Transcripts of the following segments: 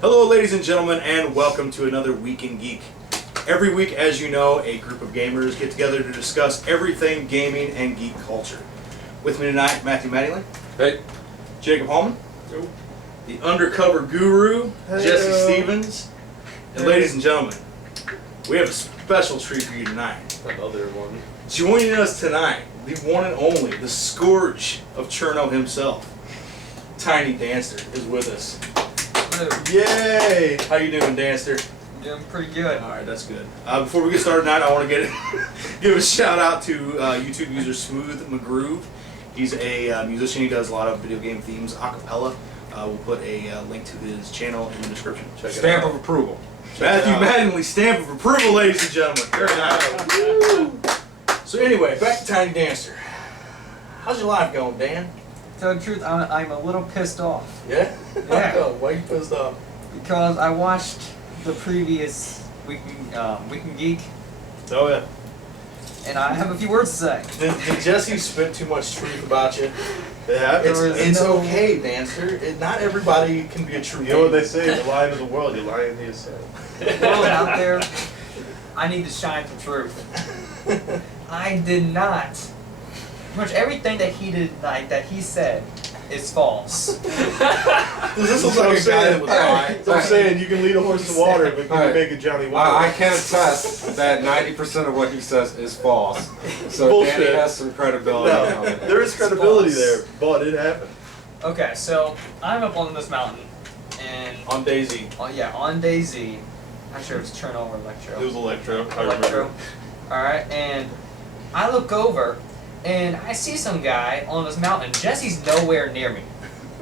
Hello, ladies and gentlemen, and welcome to another Week in Geek. Every week, as you know, a group of gamers get together to discuss everything gaming and geek culture. With me tonight, Matthew Mattingly. Hey. Jacob Hallman. Yo. The undercover guru, Jesse Stevens. And ladies and gentlemen, we have a special treat for you tonight. Another one. Joining us tonight, the one and only, the scourge of Cherno himself, Tiny Danster, is with us. Yay! How you doing, Danster? Doing pretty good. All right, that's good. Before we get started tonight, I want to give a shout out to YouTube user Smooth McGroove. He's a musician. He does a lot of video game themes a cappella. We'll put a link to his channel in the description. Check it out. Stamp of approval. Matthew Mattingly, stamp of approval, ladies and gentlemen. Very nice. So anyway, back to Tiny Dancer. How's your life going, Dan? To tell the truth, I'm a little pissed off. Yeah? Yeah. Why are you pissed off? Because I watched the previous Week in Geek, Oh, yeah. and I have a few words to say. Did Jesse spit too much truth about you? Yeah, It's okay, Dancer. Not everybody can be a true. You know what they say, the lion of the world, you lie in the yourself. The world out there, I need to shine some truth. I did not. Pretty much everything that he did, that he said, is false. This looks like a guy that was lying. So I'm saying you can lead a horse to water, but you can make a Johnny Water. I can attest that 90% of what he says is false. So Bullshit. Danny has some credibility on No, it. there is credibility false. there, but it happened. Okay, so I'm up on this mountain, and On Daisy. on Daisy, I'm sure it's Cherno or Electro. It was Electro, I Electro. remember. Alright, and I look over and I see some guy on this mountain. Jesse's nowhere near me.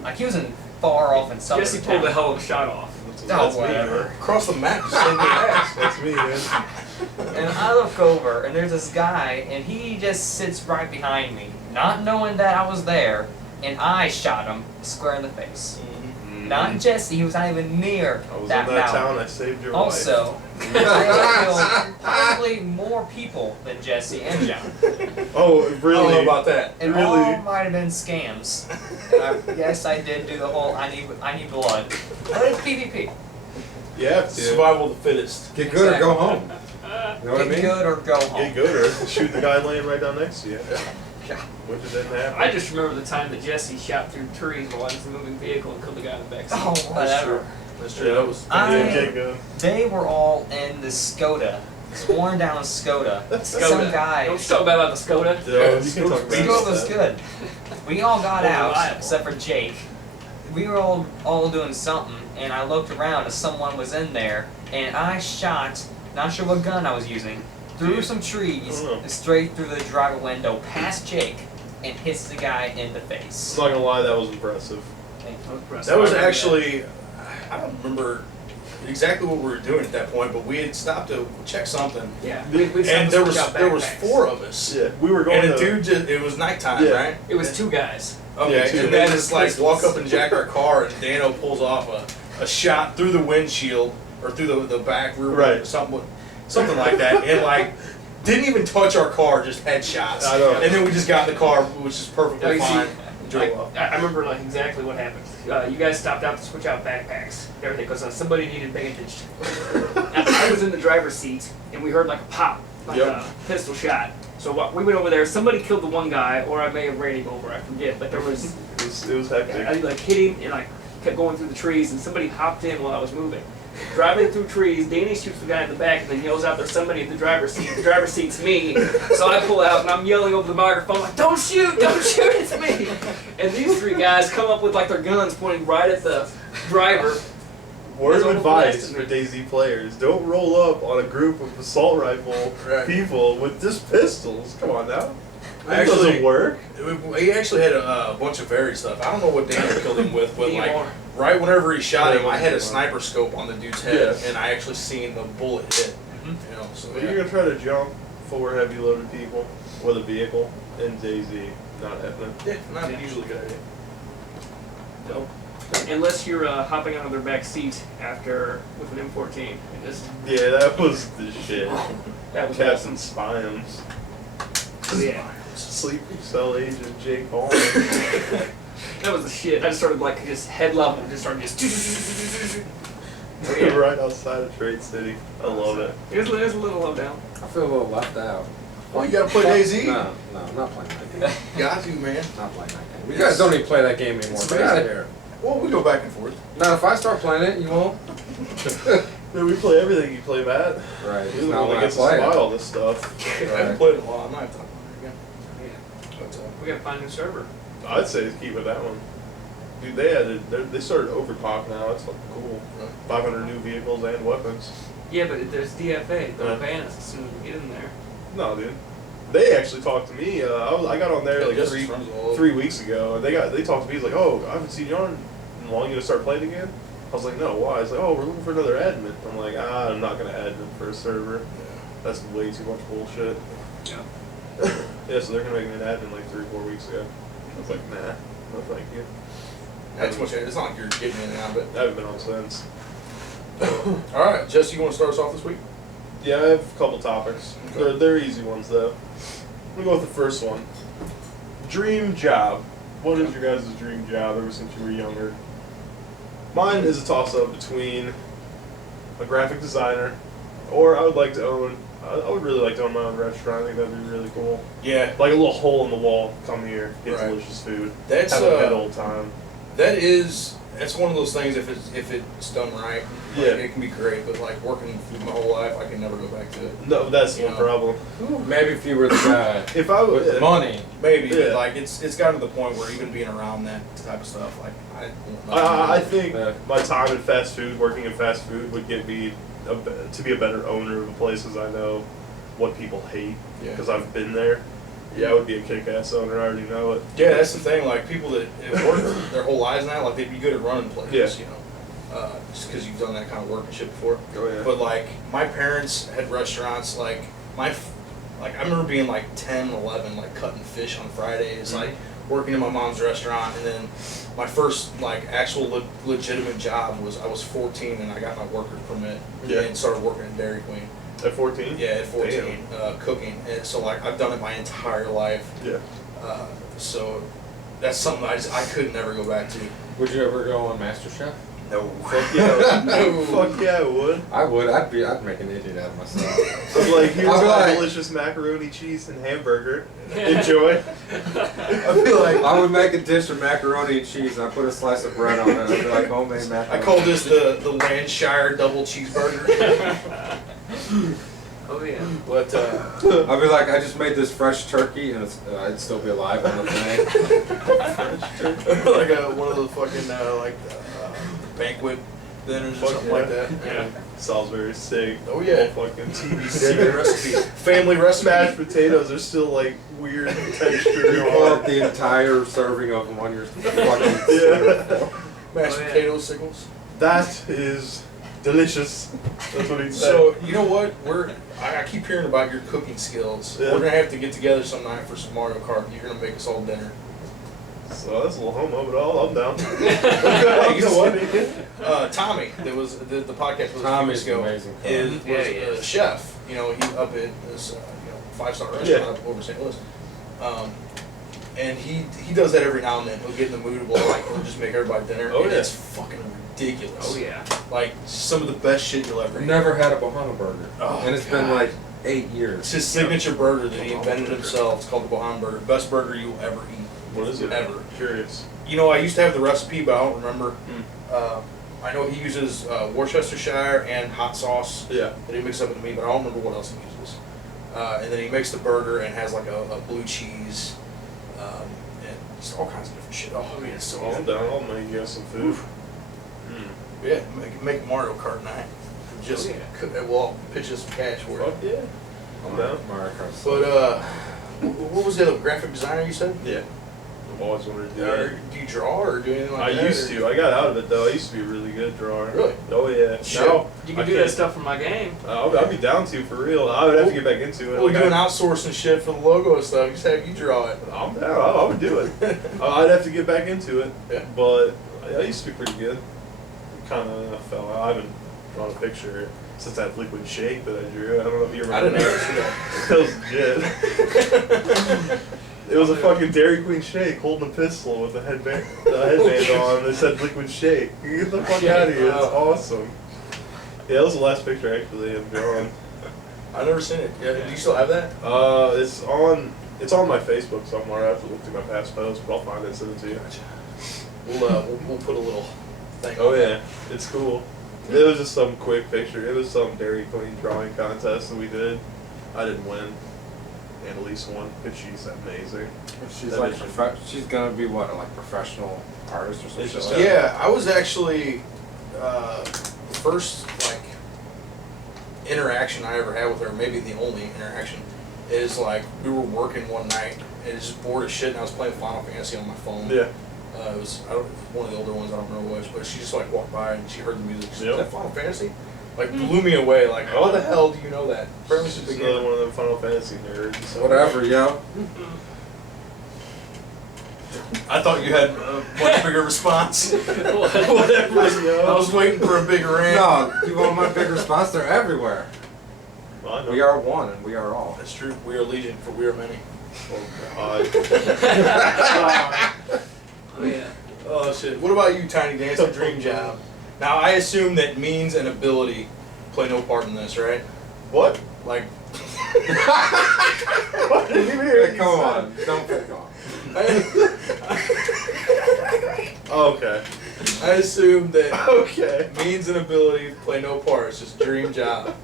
Like he was in far off in southern Jesse pulled town. a hell of a shot off. That's me, whatever. man. Across the map, you saved your ass. That's me, man. And I look over and there's this guy and he just sits right behind me, not knowing that I was there, and I shot him square in the face. Not Jesse, he was not even near I was that in that mountain. town, I saved your Also, I killed probably more people than Jesse and John. life. Oh, I don't really? know about that. And Really? all might have been scams. And yes, I did do the whole I need blood. But it's PvP. Yeah, Survival of the fittest. Get good or go home. You know what I Get mean? good or go home. Get good or shoot the guy laying right down next to you. Yeah. Which it didn't happen. I just remember the time that Jesse shot through trees while I was in a moving vehicle and killed the guy in the backseat. Oh, That's whatever. true. That's true. That was. I- Jacob. They were all in the Skoda. This worn down Skoda. Some Skoda. guy. Don't you talk about the Skoda. Yeah, you can talk about Skoda was that. good. We all got out, Reliable. except for Jake. We were all doing something, and I looked around and someone was in there, and I shot, not sure what gun I was using, through some trees, I don't know. straight through the driver window, past Jake, and hits the guy in the face. I'm not gonna lie, that was impressive. That was actually. I don't remember exactly what we were doing at that point, but we had stopped to check something, Yeah. and there was 4 of us. Yeah, we were going And a to... dude just, it was nighttime, Yeah. right? It was 2 guys. Okay, Yeah, 2 and then guys it's like with walk pistols. up and jack our car, and Dano pulls off a shot through the windshield or through the back rear, Right. something like that, and like didn't even touch our car, just headshots. I know. And then we just got in the car, which is perfectly No, you see, fine. and drove off. I remember like exactly what happened. You guys stopped out to switch out backpacks and everything because somebody needed bandaged. I was in the driver's seat and we heard like a pop, like Yep. a pistol shot. So we went over there. Somebody killed the one guy, or I may have ran him over. I forget. But there was It was hectic. I like hit him and like kept going through the trees, and somebody hopped in while I was moving. Driving through trees, Danny shoots the guy in the back and then yells out, "There's somebody in the driver's seat." The driver's seat's me. So I pull out and I'm yelling over the microphone like, "Don't shoot! It's me!" And these 3 guys come up with like their guns pointing right at the driver. Word of That's advice almost for DayZ players: don't roll up on a group of assault rifle Right. people with just pistols. Come on now. That Actually- doesn't work. He actually had a bunch of varied stuff. I don't know what Dano killed him with, but like Anymore. right whenever he shot Yeah, him, I had a yeah. sniper scope on the dude's head, Yeah. and I actually seen the bullet hit. Mhm. You know, so But yeah. you're gonna try to jump 4 heavy loaded people with a vehicle in DayZ. Not happening. Yeah, not usually a good idea. No. Unless you're hopping out of their back seat after with an M14. It just Yeah, that was the shit. that was Captain Spyams. yeah. Sleepy Cell Agent Jake Hall. That was the shit. I just started like just head level, just started just. Yeah. right outside of Trade City. I love it. It was a little low down. I feel a little left out. Well, you gotta play DayZ. No, I'm not playing that game. Got to, man. Not playing that game. You guys don't even play that game anymore. It's Get out of amazing. here. Well, we go back and forth. Now, if I start playing it, you won't. Man, we play everything you play, Matt. Right. You're It's the not one when that I gets to play buy it. all this stuff. I haven't played it in a while. I might have to talk about it again. Yeah. But, We gotta find a new server. I'd say keep with that one. Dude, they started overclock now. It's fucking cool. 500 new vehicles and weapons. Yeah, but there's DFA. They'll Yeah. ban us as soon as we get in there. No, dude. They actually talked to me. I got on there like Just three, friends with all of 3 weeks ago. And they talked to me. He's like, oh, I haven't seen you on in long. You gonna start playing again? I was like, no, why? He's like, oh, we're looking for another admin. I'm like, I'm not gonna admin for a server. That's way too much bullshit. Yeah. Yeah, so they're gonna make me an admin like 3 or 4 weeks ago. I was like, nah, no thank you. That's much. It's not like you're getting in and out of it. I haven't been on since. All right, Jesse, you want to start us off this week? Yeah, I have a couple topics. Okay. They're easy ones though. I'm gonna go with the first one. Dream job. What is your guys' dream job ever since you were younger? Mine is a toss-up between a graphic designer, or I would like to own. I would really like to own my own restaurant. I think that'd be really cool. Yeah, Like a little hole in the wall. Come here, get Right. delicious food. that's Have a good old time. that's one of those things. If it's done right, like, Yeah. it can be great. But like working food my whole life, I can never go back to it. No, that's You one know. problem. Maybe if you were the guy If I with the would, money. Maybe, Yeah. but like it's gotten to the point where even being around that type of stuff, like I want nothing to do I with it. think Yeah. my time in fast food, working in fast food, would get me to be a better owner of the places I know what people hate Yeah. because I've been there. Yeah, I would be a kick-ass owner. I already know it. Yeah, that's the thing. Like people that have worked their whole lives now, like they'd be good at running places, Yeah. you know, just because you've done that kind of work and shit before. Oh yeah. But like my parents had restaurants. Like I remember being like 10, 11, like cutting fish on Fridays, Mm-hmm. like working in my mom's restaurant, and then my first like actual legitimate job was I was 14 and I got my worker permit Yeah. and started working at Dairy Queen. At 14. Yeah, at 14, cooking, and so like I've done it my entire life. Yeah. So that's something I could never go back to. Would you ever go on MasterChef? No. Fuck yeah. No. Fuck yeah, I would. I would. I'd make an idiot out of myself. I'm like, here's I'll be my like- delicious macaroni, cheese, and hamburger. Enjoy. I feel like I would make a dish of macaroni and cheese, and I put a slice of bread on it. I'd be like homemade macaroni. I call this the Landshire double cheeseburger. Oh yeah. But I'd be like, I just made this fresh turkey, and I'd still be alive on the thing. like one of the fucking banquet dinners or Fuck something yeah. like that. Yeah. Salisbury steak. Oh, yeah. Fucking TV Secret recipe. Family recipe. Mashed potatoes are still like weird texture. You pull up the entire serving of them on your fucking. Yeah. Mashed Oh, yeah. potato sickles. That is delicious. That's what he said. So you know what? I keep hearing about your cooking skills. Yeah. We're gonna have to get together some night for some Mario Kart. You're gonna make us all dinner. So that's a little homo, but I'm down. Hey, you know what? Tommy, that was the podcast was Tommy's a few weeks amazing. ago, is Yeah, was he a is. chef. You know, he up at this 5-star restaurant Yeah. up over St. Louis. And he does that every now and then. He'll get in the mood of like he'll just make everybody dinner. Oh, and yeah. it's fucking ridiculous. Oh yeah. Like some of the best shit you'll ever I've eat. never had a Bahama burger, Oh, and it's been God. like 8 It's years. his signature burger that he Bahama invented burger. himself. It's called the Bohan burger. Best burger you'll ever eat. What is it? Ever. Curious. You know, I used to have the recipe, but I don't remember. I know he uses Worcestershire and hot sauce Yeah. that he mixes up with me, but I don't remember what else he uses. And then he makes the burger and has like a blue cheese and just all kinds of different shit. Oh, man, it's so I'm good. down. I'll make you guys some food. Yeah, make Mario Kart night. Just Oh, yeah. we'll pitch us some cash for Fuck it. yeah. I'm down. Mario Kart. But what was the other graphic designer you said? Yeah. I've always wanted to do Or that. do you draw or do anything I like that? used to. I got out of it though. I used to be a really good drawer. Really? Oh yeah. Shit. Now You I can do can't- that stuff from my game. I'd be down to for real. I would have to get back into it. Well, Like, doing outsourcing shit for the logo and stuff. Just have you draw it. I'm down. I would do it. I'd have to get back into it. Yeah. But I used to be pretty good. Kind of fell out. I haven't drawn a picture since that liquid shake that I drew. I don't know if you I remember. didn't ever see that. That was legit. It was a fucking Dairy Queen shake holding a pistol with a headband on. It said liquid shake. Get the fuck out of here. It's awesome. Yeah, that was the last picture actually of John. I've never seen it. Yeah, do you still have that? It's on my Facebook somewhere. I have to look through my past posts, but I'll find it and send it to you. Gotcha. We'll put a little thing. Oh on yeah, it's cool. It was just some quick picture. It was some Dairy Queen drawing contest that we did. I didn't win. Annalise won, because she's amazing. She's That like is- she's gonna be what, like professional artist or It's something. just Like that? Yeah, I was actually first like interaction I ever had with her, maybe the only interaction, is like we were working one night and it just bored as shit, and I was playing Final Fantasy on my phone. Yeah. It was one of the older ones, I don't remember which, but she just like walked by and she heard the music. She said, Yep. "Is that Final Fantasy?" Like blew me away. Like, how the hell do you know that? Apparently she's a She's big another gamer. one of them Final Fantasy nerds. So. Whatever, yo. I thought you had a much bigger response. Whatever, I was waiting for a big rant. No, you want my big response? They're everywhere. Well, I know. We are one and we are all. That's true. We are legion, for we are many. Oh, God. Oh yeah. Oh shit. What about you, Tiny Dancer? Dream job. Now I assume that means and ability play no part in this, right? What? Like, I didn't even hear what Hey, you come said. on, don't pick on. Okay. I assume that Okay. means and ability play no part. It's just dream job.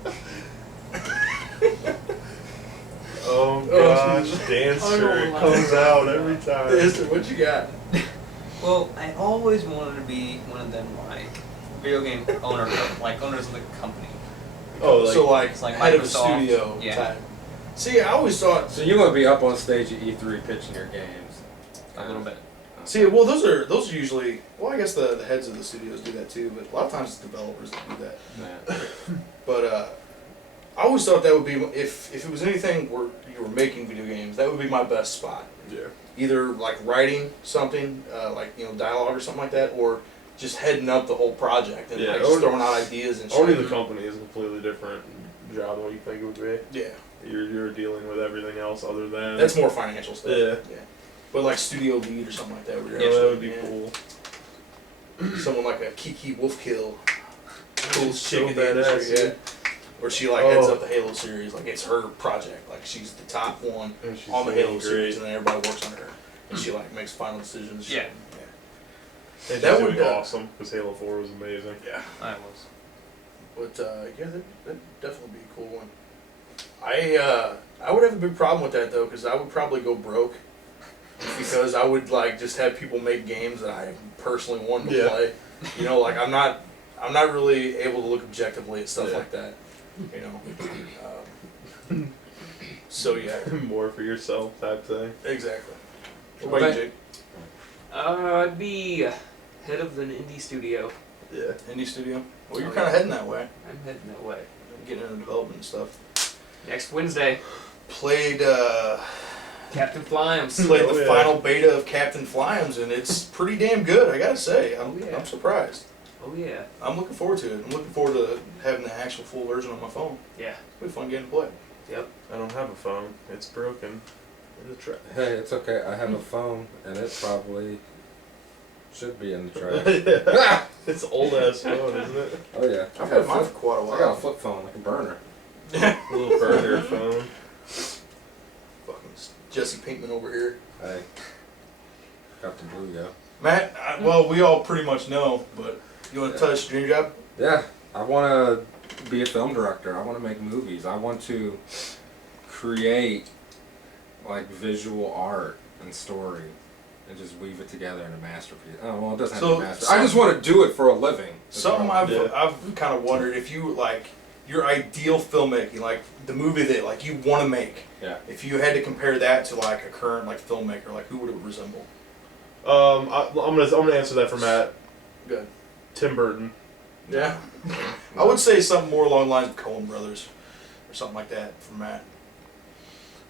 Oh Oh, gosh, I Dancer don't like comes out every time. Dancer, what you got? Well, I always wanted to be one of them, like, video game owners of the company. Oh, like, So like, It's like head of a Microsoft, studio yeah. type. See, I always thought. So you're gonna be up on stage at E3 pitching your games. A little bit. See, well, those are usually. Well, I guess the heads of the studios do that too, but a lot of times it's developers that do that. Yeah. But I always thought that would be if it was anything where you were making video games, that would be my best spot. yeah. Either like writing something, like dialogue or something like that, or just heading up the whole project and Yeah, like just owning- throwing out ideas and shit. Owning the company is a completely different job than what you think it would be. Yeah, You're dealing with everything else other than. that's more financial stuff. Yeah. But like studio lead or something like that, where you're Yeah, that actually- would be yeah. cool. Someone like a Kiki Wolfkill, coolest So chick in the badass, industry, yeah. Where she like heads Oh. up the Halo series, like it's her project, like she's the top one And she's on the doing Halo great. series, and then everybody works under her, and she like makes final decisions. Yeah. And That she's would, doing uh, awesome because Halo 4 was amazing. Yeah. I was. But yeah, that'd definitely be a cool one. I would have a big problem with that though, because I would probably go broke. Because I would like just have people make games that I personally wanted to Yeah. play. Like I'm not really able to look objectively at stuff Yeah. like that. So yeah, More for yourself type thing. exactly. What about you, Jake? I'd be head of an indie studio. Yeah. Indie studio? Well, you're Oh, kind of yeah. heading that way, I'm heading that way. getting into development and stuff. Next Wednesday, Played Captain Flyams. played Oh, the yeah. final beta of Captain Flyams, and it's pretty damn good. I gotta say, Oh, yeah. I'm surprised. Oh yeah. I'm looking forward to it. I'm looking forward to having the actual full version on my phone. Yeah. It'll be a fun game to play. Yep. I don't have a phone. It's broken in the trash. Hey, it's okay. I have a phone and it probably should be in the trash. Yeah. It's old ass phone, isn't it? Oh yeah. I've had mine for quite a I got a while. flip phone, like a burner. A little burner phone. Fucking Jesse Pinkman over here. Hey. Got the blue, yo. Matt, well, we all pretty much know, but you want to touch dream job? Yeah, I want to be a film director. I want to make movies. I want to create like visual art and story and just weave it together in a masterpiece. Oh, well, it doesn't have to So, be a masterpiece. I just want to do it for a living. That's Something all. Yeah. I've kind of wondered if you like your ideal filmmaking, like the movie that like you want to make. Yeah. If you had to compare that to like a current like filmmaker, like who would it resemble? I'm gonna answer that for Matt. Good. Tim Burton. Yeah. I would say something more along the lines of Coen Brothers, or something like that for Matt.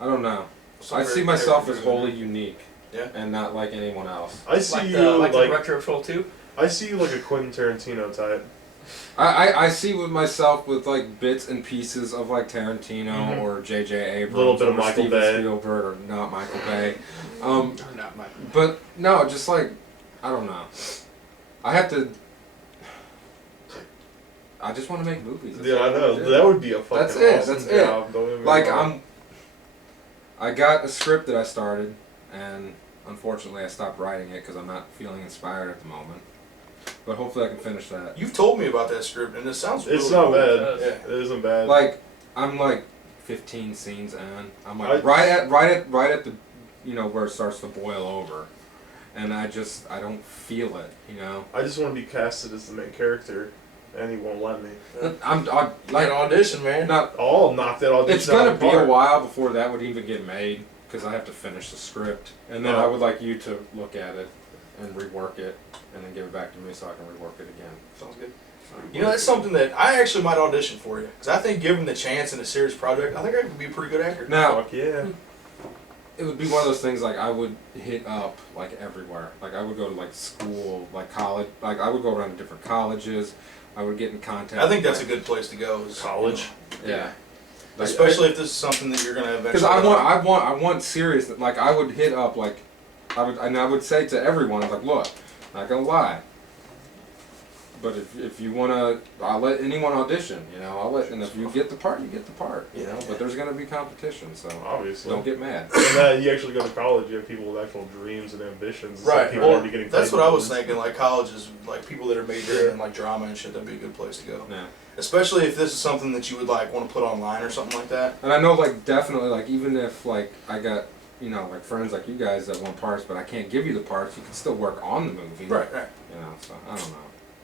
I don't know. I Somewhere see in myself there. as wholly unique. Yeah. And not like anyone else. I see Like you the like director of Troll 2. I see you like a Quentin Tarantino type. I see with myself with like bits and pieces of like Tarantino Mhm. or J.J. Abrams Little bit of or Michael Steven Bay. Spielberg or not Michael Bay. Or not Michael. But no, just like I don't know. I have to. I just want to make movies. That's Yeah, all I know. wanna do. That would be a fucking That's it, awesome that's it. job. Don't get me Like wrong. I got a script that I started, and unfortunately I stopped writing it because I'm not feeling inspired at the moment. But hopefully I can finish that. You've told me about that script, and it sounds really It's not cool. bad. Yeah. It isn't bad. Like I'm like 15 scenes in. I'm like I- right at the, you know, where it starts to boil over, and I don't feel it. You know. I just want to be casted as the main character, and he won't let me. I'm Like like an audition, man. not. I'll knock that audition It's gonna out of be the a park. while before that would even get made because I have to finish the script, and then Oh. I would like you to look at it and rework it, and then give it back to me so I can rework it again. Sounds good. You know, that's something that I actually might audition for you. Because I think given the chance in a serious project, I think I could be a pretty good actor. Now, Fuck yeah. it would be one of those things like I would hit up like everywhere. Like I would go to like school, like college. Like I would go around to different colleges. I would get in contact. I think that's a with, good place to go. Is, College. yeah. Like, Especially if this is something that you're going to eventually... because I want serious. Like I would hit up like, I would say to everyone, I was like, look, not gonna lie. But if you wanna, I'll let anyone audition. You know, and if you get the part, you get the part. You know, but there's gonna be competition, so Obviously. don't get mad. And then you actually go to college, you have people with actual dreams and ambitions. It's like Right. people Well, already getting that's paid what I was for thinking. Like college is like people that are majoring in like drama and shit. That'd be a good place to go. Yeah. Especially if this is something that you would like want to put online or something like that. And I know, like, definitely, like, even if, like, I got, you know, like, friends like you guys that want parts, but I can't give you the parts, you can still work on the movie. Right. You know, so, I don't know.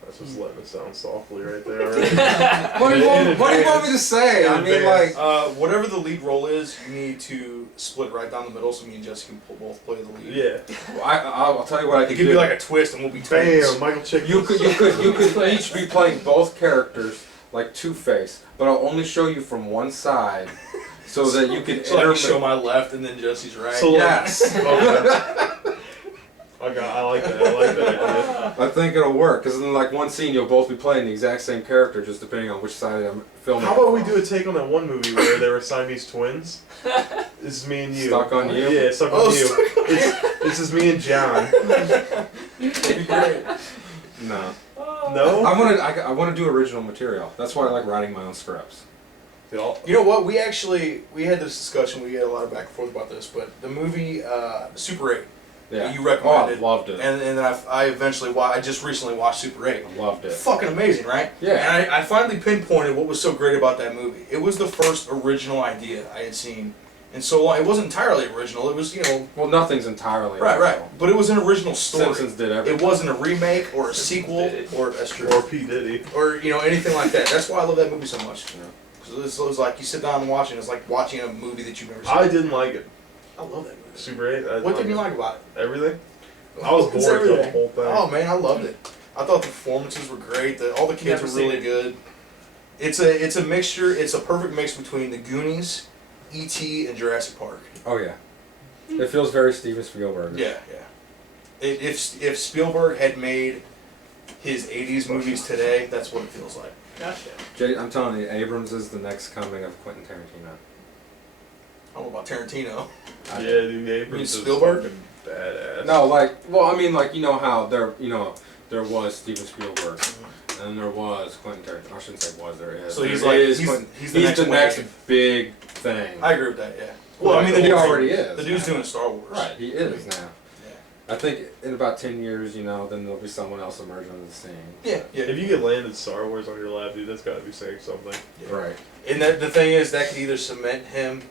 That's just letting it sound softly right there. Right? What do you want me to say? I mean, like, Whatever the lead role is, you need to split right down the middle so me and Jesse can both play the lead. Yeah. I'll tell you what I It could could do. be like a twist and we'll be twins. Bam, Michael Chick. You could each be playing both characters, like Two-Face, but I'll only show you from one side, so that you can. So I can show my left and then Jesse's right. So Yes. Okay. I like that. I like that idea. I think it'll work, because in like one scene you'll both be playing the exact same character, just depending on which side I'm filming. How about we do a take on that one movie where they were Siamese twins? This is me and you. Stuck on You? Yeah, stuck on Oh, you. Stuck on This is me and John. That'd be great. No. No? I want to do original material. That's why I like writing my own scripts. You know what? We had this discussion. We had a lot of back and forth about this, but the movie Super 8 Yeah. that you recommended, Oh, I loved it. and then I eventually I just recently watched Super 8. I loved it. Fucking amazing, right? Yeah. And I finally pinpointed what was so great about that movie. It was the first original idea I had seen in so long. It wasn't entirely original. It was, you know, Well, nothing's entirely right, original. but it was an original story. Simpsons did everything. It wasn't a remake or a sequel or that's true. Or P. Diddy. Or you know anything like that. That's why I love that movie so much. Yeah. Because it was like you sit down and watch it. It's like watching a movie that you've never seen. I didn't like it. I love that movie. Super 8. What didn't you like about it? Everything. I was It's bored the everything. whole thing. Oh man, I loved it. I thought the performances were great. All the kids Never were seen really it. good. It's a mixture. It's a perfect mix between the Goonies, E.T., and Jurassic Park. Oh yeah. It feels very Steven Spielberg. Yeah. If Spielberg had made his '80s movies today, that's what it feels like. Gotcha. I'm telling you, Abrams is the next coming of Quentin Tarantino. I don't know about Tarantino. I- Yeah, dude, Abrams is Spielberg? fucking badass. No, like, well, I mean, like, you know how there was Steven Spielberg, and there was Quentin Tarantino. I shouldn't say was, there is. So he's There like is he's Quentin- the next wave. big thing. I agree with that. Yeah. Well, I mean, He dude's- already is. The dude's doing Star Wars. Right, he is now. Yeah. I think in about 10 years, then there'll be someone else emerge on the scene. Yeah. If you get landed Star Wars on your lap, dude, that's gotta be saying something. Yeah. Right. And the thing is, that could either cement him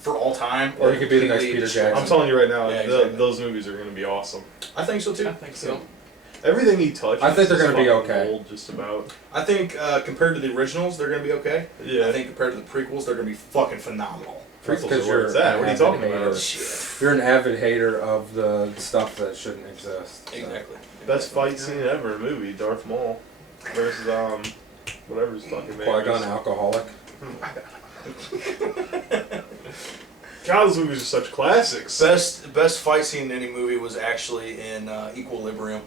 for all time, Or he could be the next completely Peter destroy him. Jackson. I'm telling you right now, Yeah, exactly. those movies are gonna be awesome. I think so too. I think so. Everything he touches. I think they're is gonna be fucking okay. gold, just about. I think compared to the originals, they're gonna be okay. Yeah. I think compared to the prequels, they're gonna be fucking phenomenal. Prequels Because are where it's at. What are you talking about? Shit. You're an avid hater of the stuff that shouldn't exist. so. Exactly. Best fight scene ever in a movie: Darth Maul versus whatever his fucking name Qui-Gon is. alcoholic. God, those movies are such classics. Best fight scene in any movie was actually in Equilibrium.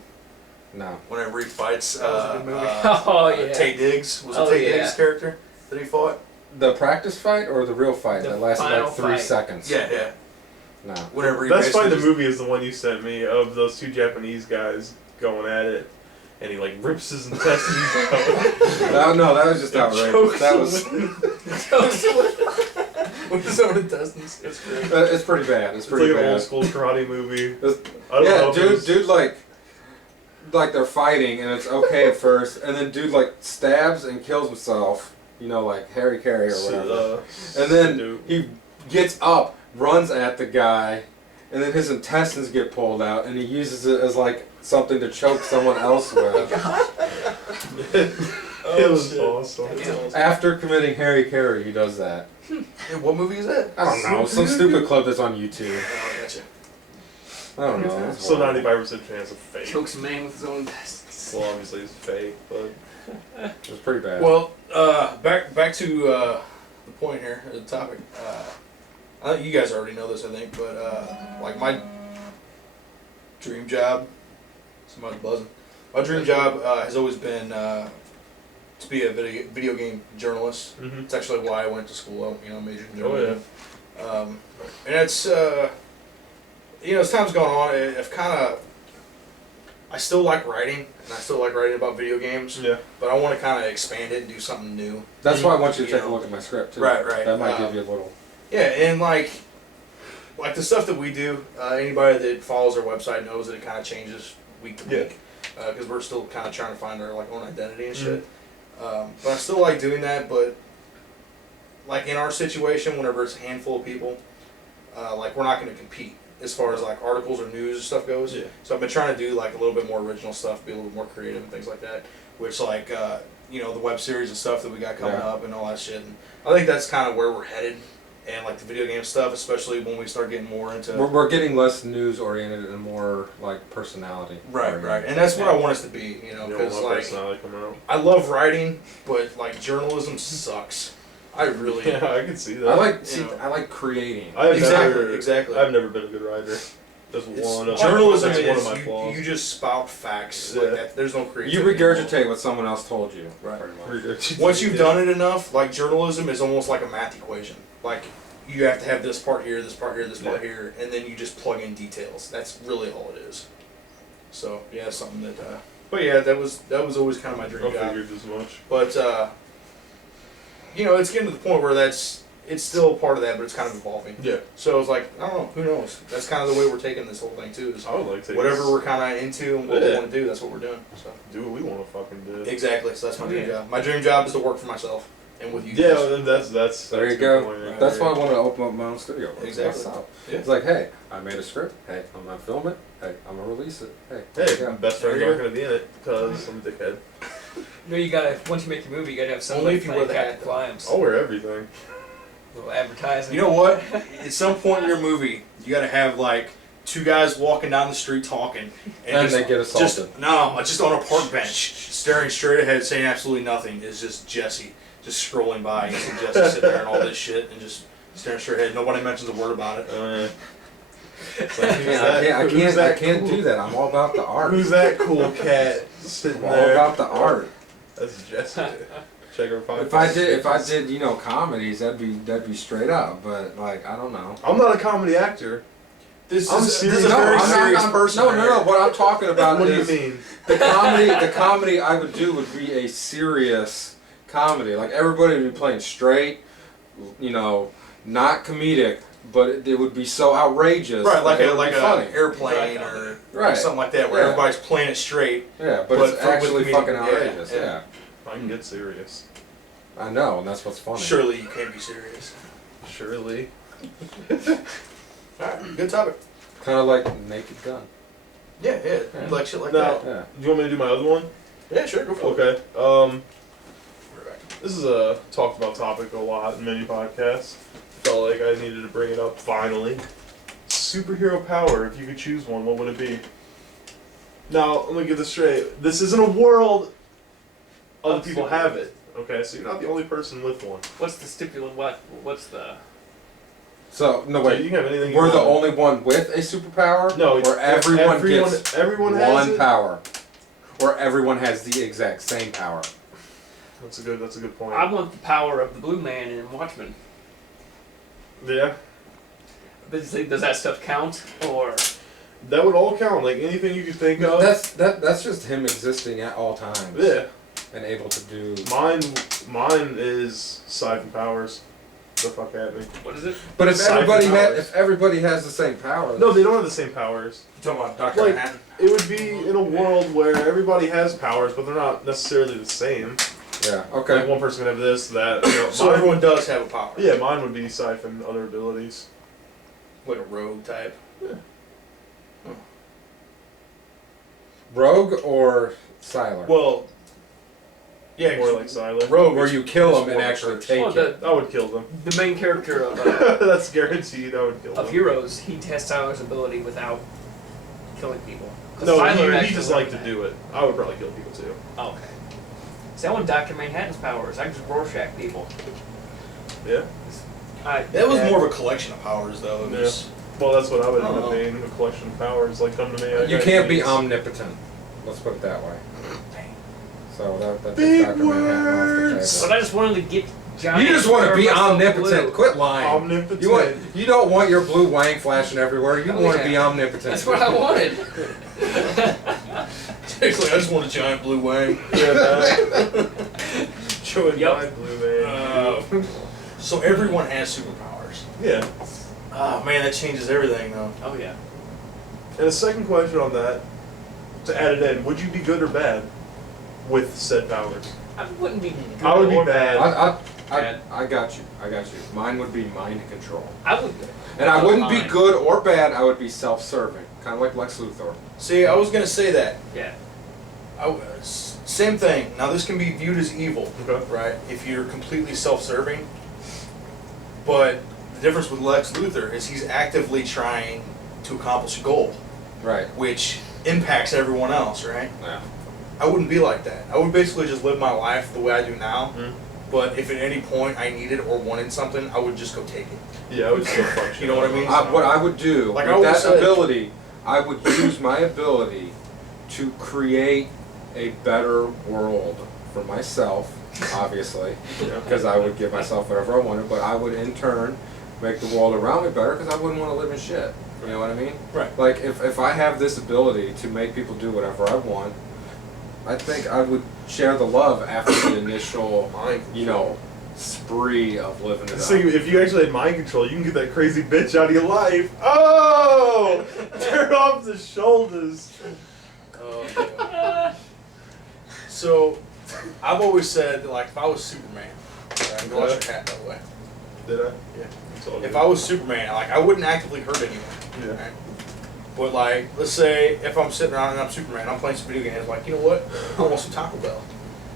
No. Whenever he fights That was a good movie. Oh, yeah. Tay Diggs. Was it Oh, Tay yeah. Diggs' character that he fought? The practice fight or the real fight The that lasted final like 3 fight. seconds? Yeah. No. Whenever he Best fight in the basically movie is the one you sent me of those two Japanese guys going at it, and he like rips his intestines out. No, that was just outrageous. That was. With his own intestines. It's great. It's pretty bad. It's It's pretty like an bad. old school karate movie. It's- I don't know. Yeah, dude, like they're fighting and it's okay at first, and then dude like stabs and kills himself. You know, like Harry Carey or whatever. And then he gets up, runs at the guy, and then his intestines get pulled out, and he uses it as like something to choke someone else with. It was awesome. After committing Harry Carey, he does that. Hey, what movie is that? I don't know, some stupid clip that's on YouTube. Oh, I gotcha. I don't know. It's So horrible. 95% chance of fake. Chokes a man with his own intestines. Well, obviously it's fake, but It was pretty bad. Well, back to the point here, the topic. I think you guys already know this, I think, but like my dream job. Somebody's buzzing. My dream job has always been to be a video game journalist. Mhm. It's actually why I went to school. You know, majored in Oh, journalism. And it's as time's gone on, I've kind of. I still like writing, and I still like writing about video games. yeah. But I want to kind of expand it and do something new. That's why I want you to You take a know. look at my script too. Right, right. That might give you a little. Yeah, and like the stuff that we do, anybody that follows our website knows that it kind of changes week to Yeah. week because we're still kind of trying to find our like own identity and shit. But I still like doing that. But like in our situation, whenever it's a handful of people, like we're not going to compete as far as like articles or news and stuff goes. Yeah. So I've been trying to do like a little bit more original stuff, be a little bit more creative and things like that. Which like the web series and stuff that we got coming Yeah. up and all that shit. And I think that's kind of where we're headed. And like the video game stuff, especially when we start getting more into We're getting less news oriented and more like personality. right, oriented. and that's what I want us to be, because my like personality come out. I love writing, but like journalism sucks. I really Yeah, I can see that. I like creating. I've exactly. I've never been a good writer. That's one of Journalism that's one of is my flaws. you just spout facts Yeah. like that. There's no You creativity. regurgitate what someone else told you. Right. Pretty much. Once you've done it enough, like journalism is almost like a math equation. Like you have to have this part here, this part here, this part here, and then you just plug in details. That's really all it is. So yeah, something that. But yeah, that was always kind of my dream I job. figured as much. But it's getting to the point where it's still part of that, but it's kind of evolving. Yeah. So it's like I don't know, who knows? That's kind of the way we're taking this whole thing too. Is I would like to whatever we're kind of into and what we Yeah. want to do, that's what we're doing. So do what we want to fucking do. exactly. So that's my dream Yeah. job. My dream job is to work for myself and with you. Yeah, guys. and that's There you a good go. point right That's there. why I want to open up my own studio. Exactly. Myself. Yeah. It's like, hey, I made a script. Hey, I'm gonna film it. Hey, I'm gonna release it. Hey, Hey, yeah. my best friends aren't gonna be in it because I'm a dickhead. No, you gotta, once you make your movie, you gotta have somebody Only if you playing wear the Captain hat, Climbs. I'll wear everything. Little advertising. You know what? At some point in your movie, you got to have like two guys walking down the street talking, And they get assaulted. Just on a park bench, staring straight ahead, saying absolutely nothing. Is just Jesse just scrolling by. You see Jesse sitting there and all this shit, and just staring straight ahead. Nobody mentions a word about it. It's like, who's I that can't cool- do that. I'm all about the art. Who's that cool cat sitting I'm all there? about the art. That's Jesse. Check our podcast. If I did, comedies, that'd be straight up. But like, I don't know. I'm not a comedy actor. This I'm is serious. a very I'm not- serious I'm- person. No. What I'm talking about What do you is mean? the comedy I would do would be a serious comedy. Like everybody would be playing straight, not comedic, but it would be so outrageous. Right, like that it a would be like funny. an airplane or Right. something like that, where Yeah. everybody's playing it straight. Yeah, but but it's with actually comedic- fucking yeah, outrageous. yeah. Yeah. I can get serious. I know, and that's what's funny. Surely you can't be serious. Surely. Alright, good topic. Kind of like Naked Gun. Yeah, Yeah. like shit like Now, that. Yeah. do you want me to do my other one? Yeah, sure, go for it. Okay. We're back. This is a talked about topic a lot in many podcasts. Felt like I needed to bring it up finally. Superhero power, if you could choose one, what would it be? Now, let me get this straight. This isn't a world other people have it. Okay, so you're not the only person with one. What's the stipulant? What's the... So no So wait, you can have anything you we're the want. only one with a superpower. No, or everyone gets everyone has one it? power, or everyone has the exact same power. That's a good point. I want the power of the Blue Man in Watchmen. Yeah. Does that stuff count? Or... That would all count, like anything you could think of. That's just him existing at all times. Yeah. and able to do. Mine is siphon powers. The fuck at me. What is it? But if Siphon powers. everybody has the same powers. No, they don't have the same powers. You talking about Dr. Like, Manhattan? it would be in a world where everybody has powers, but they're not necessarily the same. Yeah. Like Okay. one person can have this, that. You know, So mine- everyone does have a power. Yeah, mine would be siphon other abilities. Like a rogue type. Rogue or Siler. Well, yeah, More like silent. rogue. Where is- you kill is them and more actually first. take Well, it. I would kill them. The main character That's guaranteed. I would kill them. of Heroes, he tests Tyler's ability without killing people. 'Cause No, Tyler he actually just like to learned do it. I would probably kill people too. that. Oh, okay. See, I want Dr. Manhattan's powers. I can just Rorschach people. Yeah. That was more of a collection of powers, though. It Yeah. was, Well, that's what I would end Oh. up being. A collection of powers. Like, come to me. I You got can't be these. omnipotent. Let's put it that way. So that Big takes Dr. Manhattan off the words. But table. I just wanted to get giant. You just want to be Blue. omnipotent. Quit lying. Omnipotent. You don't want your blue wang flashing everywhere. You Oh, want to yeah. be omnipotent. That's what I wanted. seriously, I just want a giant blue wang. Yeah, that. Showing Yup. my blue vein. So everyone has superpowers. Yeah. Oh man, that changes everything, though. Oh yeah. And a second question on that, to add it in, would you be good or bad with said powers? I wouldn't be. Good I would be or bad. I got you. I got you. Mine would be mind control. I would. And I wouldn't be Mine. good or bad. I would be self-serving, kind of like Lex Luthor. See, I was gonna say that. Yeah. Same thing. Now this can be viewed as evil, Okay. right? If you're completely self-serving. But the difference with Lex Luthor is he's actively trying to accomplish a goal, Right. which impacts everyone else, right? Yeah. I wouldn't be like that. I would basically just live my life the way I do now. Mhm. But if at any point I needed or wanted something, I would just go take it. Yeah, I would still fuck You know what I mean? What I would do Like I with always that said- ability, I would use my ability to create a better world for myself, obviously, Yeah. because I would give myself whatever I wanted, but I would in turn make the world around me better because I wouldn't want to live in shit. You know what I mean? Right. Like, if I have this ability to make people do whatever I want, I think I would share the love after the initial, you know, spree of living it See, up. if you actually had mind control, you can get that crazy bitch out of your life. Oh! Turn off the shoulders. Oh, yeah. So, I've always said that, like, if I was Superman, right, you lost your hat, by the way. Did I? Yeah. It's all If good. I was Superman, like, I wouldn't actively hurt anyone. Yeah. Right? But, like, let's say if I'm sitting around and I'm Superman, I'm playing some video games, like, you know what? I want some Taco Bell.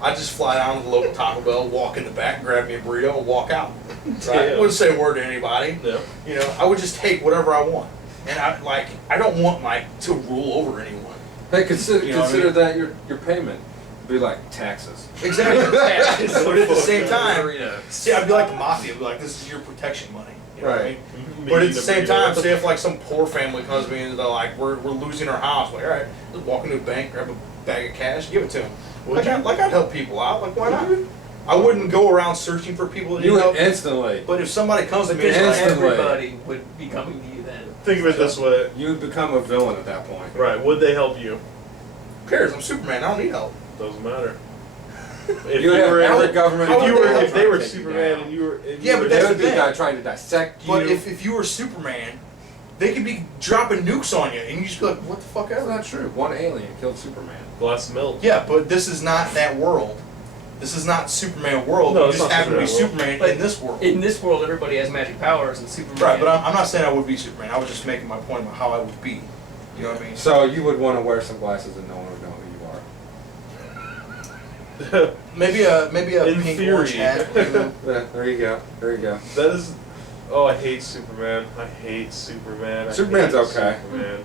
I just fly down to the local Taco Bell, walk in the back, grab me a burrito, and walk out. Right? I Yeah. wouldn't say a word to anybody. Yeah. You know, I would just take whatever I want. And I don't want, like, to rule over anyone. Hey, consider You know what I mean? that your payment. Be like taxes. Exactly. But at the same time, Burrito. see, I'd be like the mafia. I'd be like, this is your protection money. You know what I Right. mean? Me But at eating the a same burrito. time, say if like some poor family comes to me and they're like, we're losing our house. Like, all right, just walk into a bank, grab a bag of cash, give it to them. Would you? I'd help people out. Like, why not? I wouldn't go around searching for people that You need would help. instantly. But if somebody comes to me Because and is like, Instantly. everybody would be coming to you then. Think of it this way. You would become a villain at that point. Right, would they help you? who cares? I'm Superman. I don't need help. Doesn't matter. If You would have were every able- government. how if you would were, they if they were take you Superman down. and you were, Yeah, but There that's would the be a thing. guy trying to dissect you. But if you were Superman, they could be dropping nukes on you, and you just be like, what the fuck That's ever. not true. One alien killed Superman. glass of milk. Yeah, but this is not that world. This is not Superman world. No, you it's just not happen to be Superman Superman But in this world. In this world, everybody has magic powers, and Superman. Right, but I'm not saying I would be Superman. I was just making my point about how I would be. You know what I mean? So you would want to wear some glasses and no one would know who you are. Maybe a In pink theory. orange hat. You know? Yeah, there you go. There you go. That is. Oh, I hate Superman. I hate Superman. I Superman's hate okay. Superman.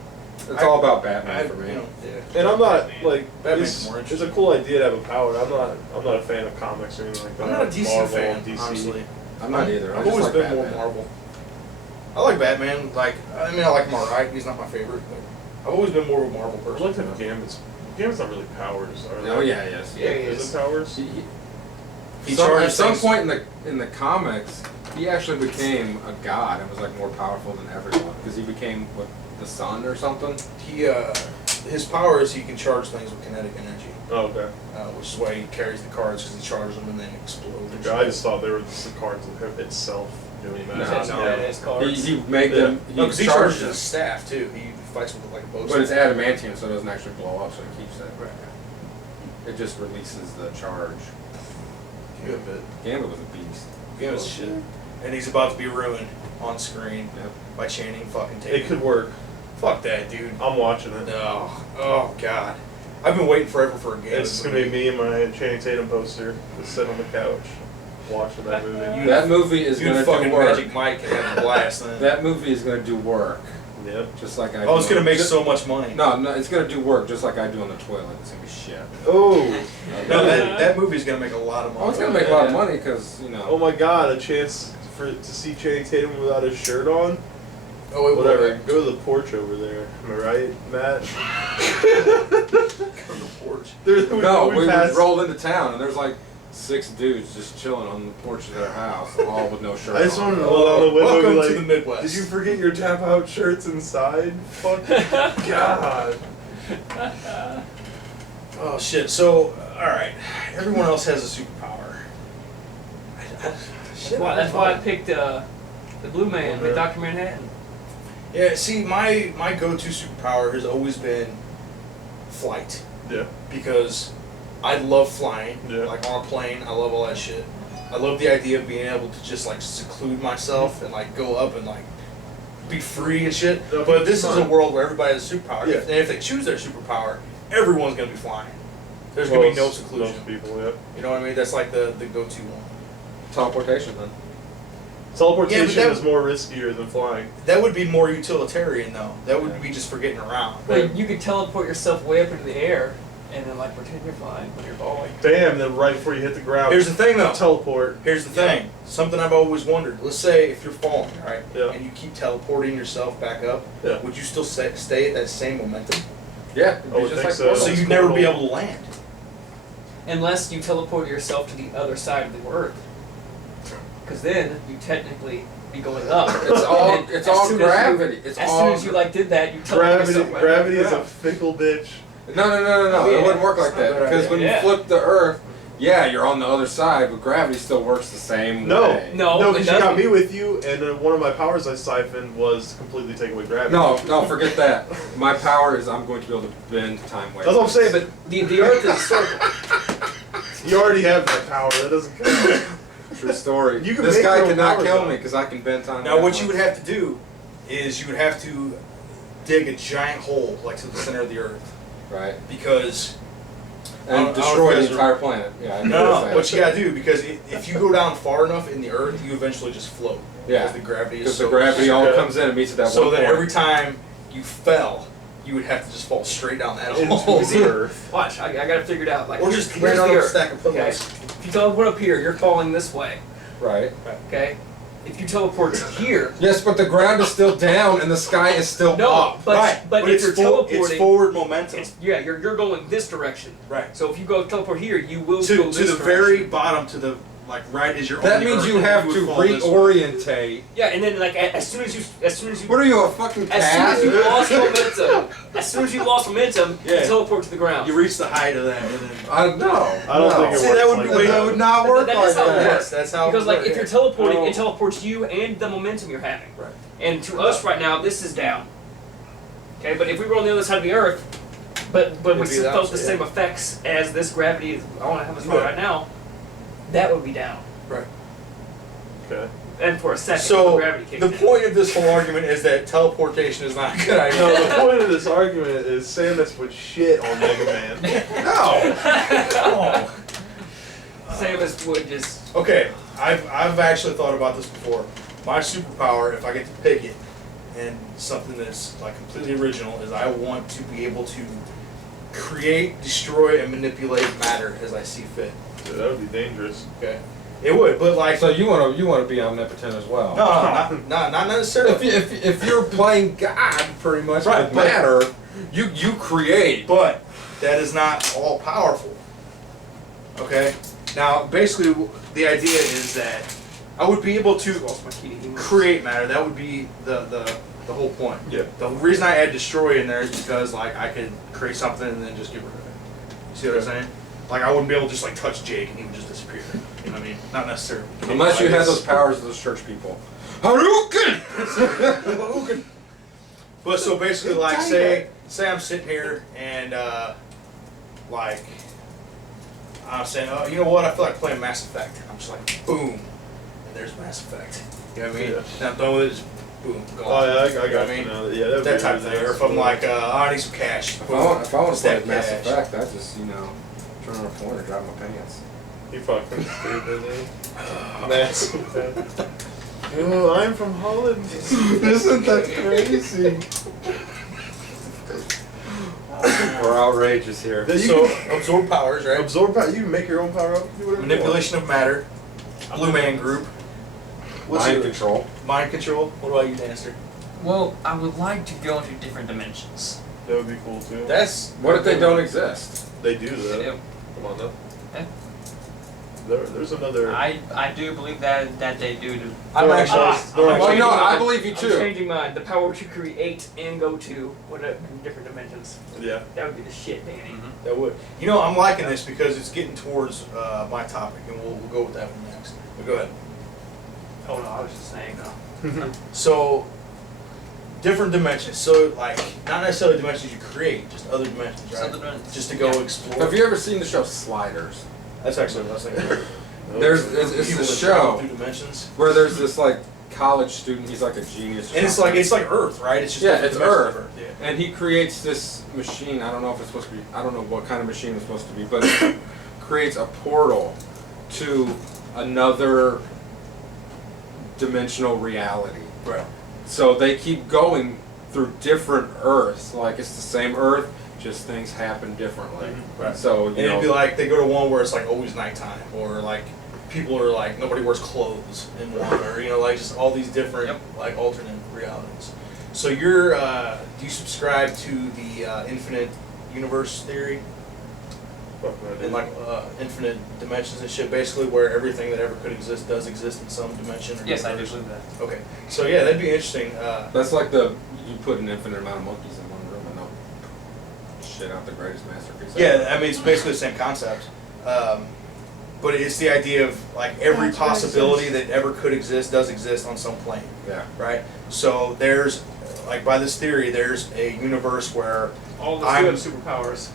It's all about Batman I- for me. you know, yeah. And I'm not like Batman's it's, more it's interesting. a cool idea to have a power. I'm not a fan of comics or anything like that. I'm not a DC Marvel, fan, DC. honestly. I'm not either. I I've just always like been more Batman. Marvel. I like Batman. Like, I mean, I like him alright. He's not my favorite, but I've always been more of a Marvel I'd person. like to have Gambit's. Gambit's not really powers, are they? Oh yeah, yes. Yeah, he Is is. it powers? He At charges some things- point in the comics, he actually became a god and was like more powerful than everyone because he became what, the sun or something. He his power is he can charge things with kinetic energy. Oh, okay. Which is why he carries the cards because he charges them and then explode. and I shit. just thought they were just the cards of him itself doing that. He has some no. badass cards. He make them. No, because he charges charges his staff too. He fights with like a bow. But it's staff. adamantium, so it doesn't actually blow up, so it keeps it. Right. It just releases the charge. Gambit. Gambit was a beast. Gambit's shit. And he's about to be ruined on screen Yep. by Channing fucking It Tatum. could work. Fuck that, dude. I'm watching it. No. Oh god. I've been waiting forever for a game. It's just gonna be me and my Channing Tatum poster, just sitting on the couch, watching that movie. That movie is You going and to fucking do work. Magic Mike and have a blast then. That movie is going to do work, Yep. just like I. Oh, it's do gonna on- make just- so much money. No, it's going to do work just like I do on the toilet. It's going to be shit. Oh. No, that movie's gonna make a lot of money. Oh, it's going to make a lot of money because Oh my God! A chance to see Channing Tatum without his shirt on. Oh wait, Whatever. Go to the porch over there. Am I right, Matt? Go to the porch. No, we passed- rolled into town and there's like 6 dudes just chilling on the porch of their house, all with no shirt I just on. want to roll down the window Welcome and be to like, the Midwest. did you forget your tap out shirts inside? Fuck. God. Oh shit. So, all right. Everyone else has a superpower. That's why I picked the Blue Man with Dr. Manhattan. Yeah. See, my go-to superpower has always been flight Yeah. because I love flying. Yeah. Like on a plane, I love all that shit. I love the idea of being able to just like seclude myself and like go up and like be free and shit. No, But this is fine. a world where everybody has a superpower. Yeah. And if they choose their superpower, everyone's gonna be flying. There's gonna be no seclusion. Most people, yeah. You know what I mean? That's like the go-to one. Teleportation then. Teleportation Yeah, but that- is more riskier than flying. That would be more utilitarian though. That would be just for getting around. But you could teleport yourself way up into the air and then like pretend you're flying when you're falling. Damn, then right before you hit the ground, Here's the thing though. teleport. Here's the thing. Something I've always wondered. Let's say if you're falling, right? Yeah. And you keep teleporting yourself back up, Yeah. would you still stay at that same momentum? Yeah, I would just think like so. portals. So you'd never be able to land. Unless you teleport yourself to the other side of the earth. Because then you technically be going up. It's all And then it's as all soon as you- gravity. It's as all soon as you like did that, you teleport Gravity, yourself right gravity back is a down. fickle bitch. No. Yeah. It wouldn't work like It's not a that good because idea. when Yeah. you flip the Earth, yeah, you're on the other side, but gravity still works the same No. way. No, No, it because you got doesn't. me with you, and one of my powers I siphoned was completely take away gravity. No, forget that. My power is I'm going to be able to bend time waves. That's what I'm saying, but The earth is a circle. you already have that power. That doesn't count. True story. You can This make guy your own cannot powers, kill though. me because I can bend time. Now, what waves. you would have to do is you would have to dig a giant hole like to the center of the earth right because I and don't destroy know the if you guys entire planet. Yeah, I know no, what you're what you saying. gotta do because if you go down far enough in the earth, you eventually just float. Yeah, Because the gravity is because so the gravity all Yeah. comes in and meets at that So one that point. every time you fell, you would have to just fall straight down that Into hole. the earth. Watch, I got it figured out. Like, Or just here's land on the a earth. stack of Okay, pillows. if you teleport up here, you're falling this way. Right. Okay, if you teleport to here, Yes, but the ground is still down and the sky is still no, up. but Right, but if it's you're it's teleporting, forward momentum. you're going this direction. Right. So if you go teleport here, you will go To this the direction. very bottom, to the like right as you're on That the means earth, you and have would to fall this way. reorientate. Yeah, and then like as soon as you What are you, a fucking cat? as soon as you lost momentum, as soon as you lost momentum, Yeah. you teleport to the ground. You reach the height of that, and then I don't know. I don't think it See, works that would like be way- That would not work That like is how it that. works. yes, that's how. Because it like works, if yeah. you're teleporting, Oh. it teleports you and the momentum you're having. Right. And to us right now, this is down. Okay, but if we were on the other side of the Earth, but we It'd be still the felt the opposite, same yeah. effects as this gravity is I want to have us Yeah. right now, that would be down. Right. Okay. And for a second, So gravity kicks the in. point of this whole argument is that teleportation is not a good idea. No, the point of this argument is Samus would shit on Mega Man. No. No. Samus would just. Okay, I've actually thought about this before. My superpower, if I get to pick it, and something that's like completely original, is I want to be able to create, destroy, and manipulate matter as I see fit. Dude, that would be dangerous. Okay, it would, but like So you want to be omnipotent as well. no, not necessarily. If you're playing God pretty much Right, with but- matter, you create. But that is not all powerful. Okay? Now, basically, the idea is that I would be able to Lost my key to email. create matter. That would be the whole point. Yeah. The reason I add destroy in there is because like I could create something and then just get rid of it. You see what I'm saying? Like I wouldn't be able to just like touch Jake and he would just disappear. You know what I mean? Not necessarily. Unless you had those powers of those church people. Hadouken! But so basically, like, say I'm sitting here and like I'm saying, oh, you know what? I feel like playing Mass Effect. I'm just like, boom, and there's Mass Effect. You know what I mean? Yeah. And I'm done with it. Just boom, gone. Oh yeah, I You know got what I you mean? now. Yeah, that'd That be type of thing. Or if I'm like, I need some cash. If I want to play Step Mass cash. Effect, I just, you know, turn on a phone and drop my pants. You fucking stupid, man. Mass Effect. Oh, I'm from Holland. Isn't that crazy? We're outrageous here. So absorb powers, right? Absorb power. You can make your own power up. Do whatever you Manipulation of matter. Blue Man Group. What's Mind your- control. Mind control. What about you, Danster? Well, I would like to go into different dimensions. want. That would be cool too. That's What if they don't exist? They do that. I do. Come on, though. Yeah. There's another. I do believe that they do. I'm actually. Oh, no, I believe you I'm too. changing mine. The power to create and go to different dimensions. Yeah. That would be the shit, Danny. Mhm. That would. You know, I'm liking this because it's getting towards my topic, and we'll go with that one next. But go ahead. Oh no, I was just saying. So, different dimensions. So, like, not necessarily dimensions you create, just other dimensions, right? Other dimensions. Just to go Yeah. explore. Have you ever seen the show Sliders? That's actually what I was thinking. It's People this that show travel through dimensions. where there's this like college student. He's like a genius. or And it's something. like Earth, right? It's just Yeah, different it's dimensions Earth. of Yeah. And he creates this machine. I don't know if it's supposed to be. I don't know what kind of machine it's supposed to be, but it creates a portal to another dimensional reality. Right. So they keep going through different Earths. Like it's the same Earth, just things happen differently. Right. So And you it'd be know, like they go to one where it's like always nighttime, or like people are like nobody wears clothes in one, or you know like just all these different Yep. like alternate realities. So you're do you subscribe to the infinite universe theory and like infinite dimensions and shit, basically where everything that ever could exist does exist in some dimension? Or Yes, I do universe? believe that. Okay, so yeah, that'd be interesting. that's like the you put an infinite amount of monkeys in one room and they'll shit out the greatest masterpiece. Yeah, I mean it's basically the same concept, but it's the idea of like every That's what it possibility says. that ever could exist does exist on some plane, Yeah. right? So there's like by this theory, there's a universe where All of us do have superpowers.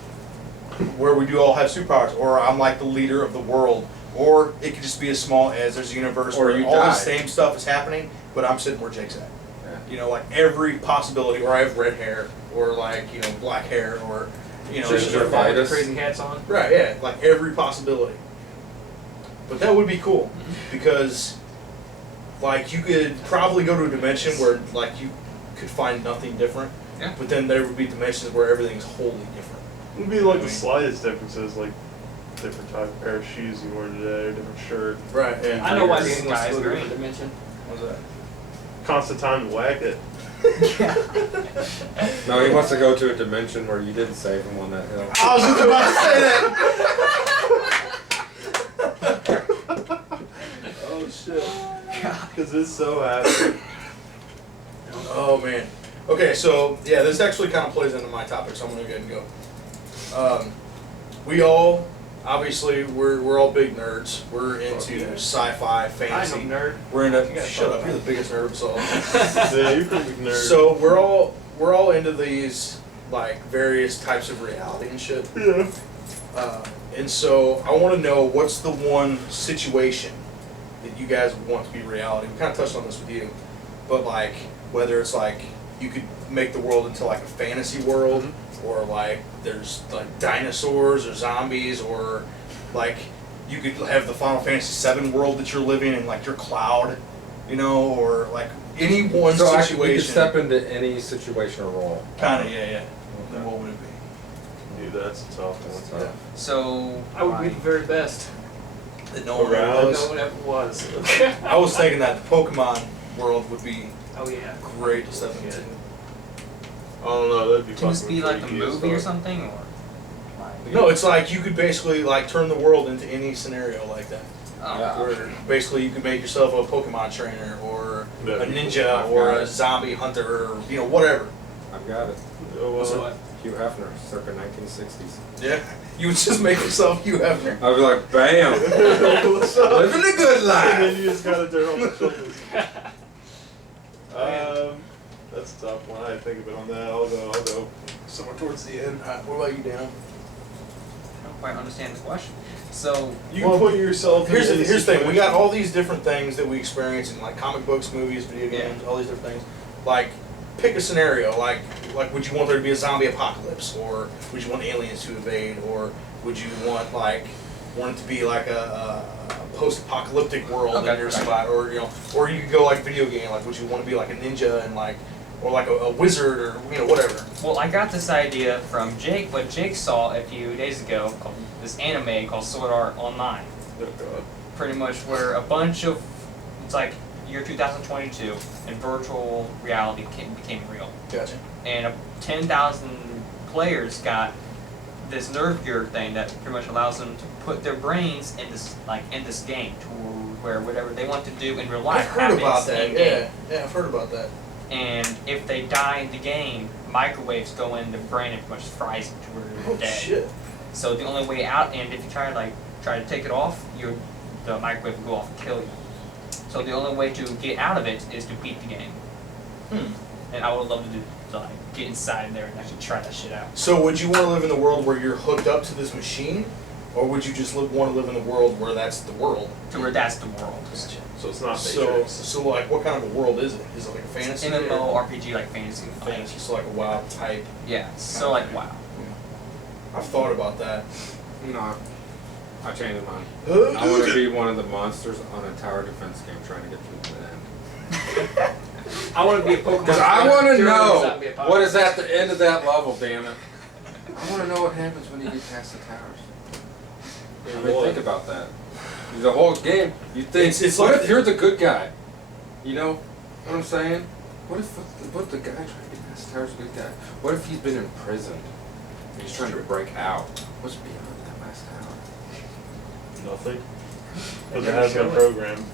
we do all have superpowers, or I'm like the leader of the world, or it could just be as small as there's a universe Or where you all the die. same stuff is happening, but I'm sitting where Jake's at. Yeah. You know, like every possibility, or I have red hair, or like you know black hair, or you know. Just it's your just- fight. With us. crazy hats on. Right, yeah, like every possibility. But that would be cool because, like, you could probably go to a dimension where, like, you could find nothing different. Yeah. But then there would be dimensions where everything's wholly different. It would be like the slightest differences, like different type of pair of shoes you wear today, or different shirt. Right. And I know why fingers. Danny wants to go to a Sky's different dimension. What's that? Constant time to whack it. No, he wants to go to a dimension where you didn't save him on that hill. I was just about to say that. Oh shit. Because it's so happy. Oh man. Okay, so yeah, this actually kind of plays into my topic, so I'm gonna go ahead and go. We all, obviously, we're all big nerds. We're into sci-fi, I'm fantasy. a nerd. We're You into. gotta Shut fuck up! You're the biggest nerd of us all. Yeah, you're a pretty big nerd. So we're all into these like various types of reality and shit. yeah. And so I want to know what's the one situation that you guys would want to be reality. We kind of touched on this with you, but like whether it's like you could make the world into like a fantasy world, or like there's like dinosaurs or zombies, or like you could have the Final Fantasy VII world that you're living in, like your cloud, you know, or like any one So actually, situation. we could step into any situation or role. Kind of, yeah. Then what would it be? Dude, that's a tough one. Yeah. So I would be the very best. That no one Around. ever No was. one ever was. I was thinking that the Pokemon world would be Oh yeah. great to step into. I don't know, that'd be can this fucking be like a freaky as movie or fuck. something, or? Like, No, it's like you could basically like turn the world into any scenario like that. oh, Yeah. Where basically you could make yourself a Pokemon trainer, or a That'd be ninja, cool. or I've got a it. zombie hunter, or you know whatever. I've got it. Oh, What's well, it? Hugh Hefner, circa 1960s. Yeah. You would just make yourself Hugh Hefner. I'd be like, bam! What's up? Living a good And then life! you just got a dirt on the shoulders. That's a tough one. I didn't think of it on that. I'll go somewhere towards the end. What about you, Dan? I don't quite understand the question. So, You can put yourself. Here's in the any thing. We got situation. all these different things that we experience in like comic books, movies, video games, all these different things. Like, pick a scenario. Like would you want there to be a zombie apocalypse, or would you want aliens to invade, or would you want it to be like a post-apocalyptic world in your spot, or or you could go like video game. Like, would you want to be like a ninja and or like a wizard, or whatever. well, I got this idea from Jake. What Jake saw a few days ago, called this anime called Sword Art Online. Oh, God. Pretty much where a bunch of, it's like year 2022, and virtual reality became real. Gotcha. And 10,000 players got this nerve gear thing that pretty much allows them to put their brains in this game, to where whatever they want to do in real life I've heard happens about that. in game. Yeah, I've heard about that. And if they die in the game, microwaves go in the brain and pretty much fries them to where they're Oh dead. shit. So the only way out, and if you try to take it off, the microwave will go off and kill you. So the only way to get out of it is to beat the game. And I would love to get inside there and actually try that shit out. So would you want to live in the world where you're hooked up to this machine, or would you just want to live in the world where that's the world? To where that's the world. So it's not So Matrix. like, what kind of a world is it? Is it like a fantasy? MMO RPG like fantasy. Fantasy, so like a WoW type. Yeah. So like wow. I've thought about that. No, I changed mine. I want to be one of the monsters on a tower defense game trying to get to the end. I want to be a Pokemon. Because I want to during the know zombie apocalypse. what is at the end of that level, damn it. I want to know what happens when you get past the towers. I mean, think about that. The whole game, you think, It's what like if you're the good guy? You know what I'm saying? What if the guy trying to get past the towers is a good guy? What if he's been imprisoned and he's trying to break out? What's beyond that last tower? Nothing. Because it has been programmed.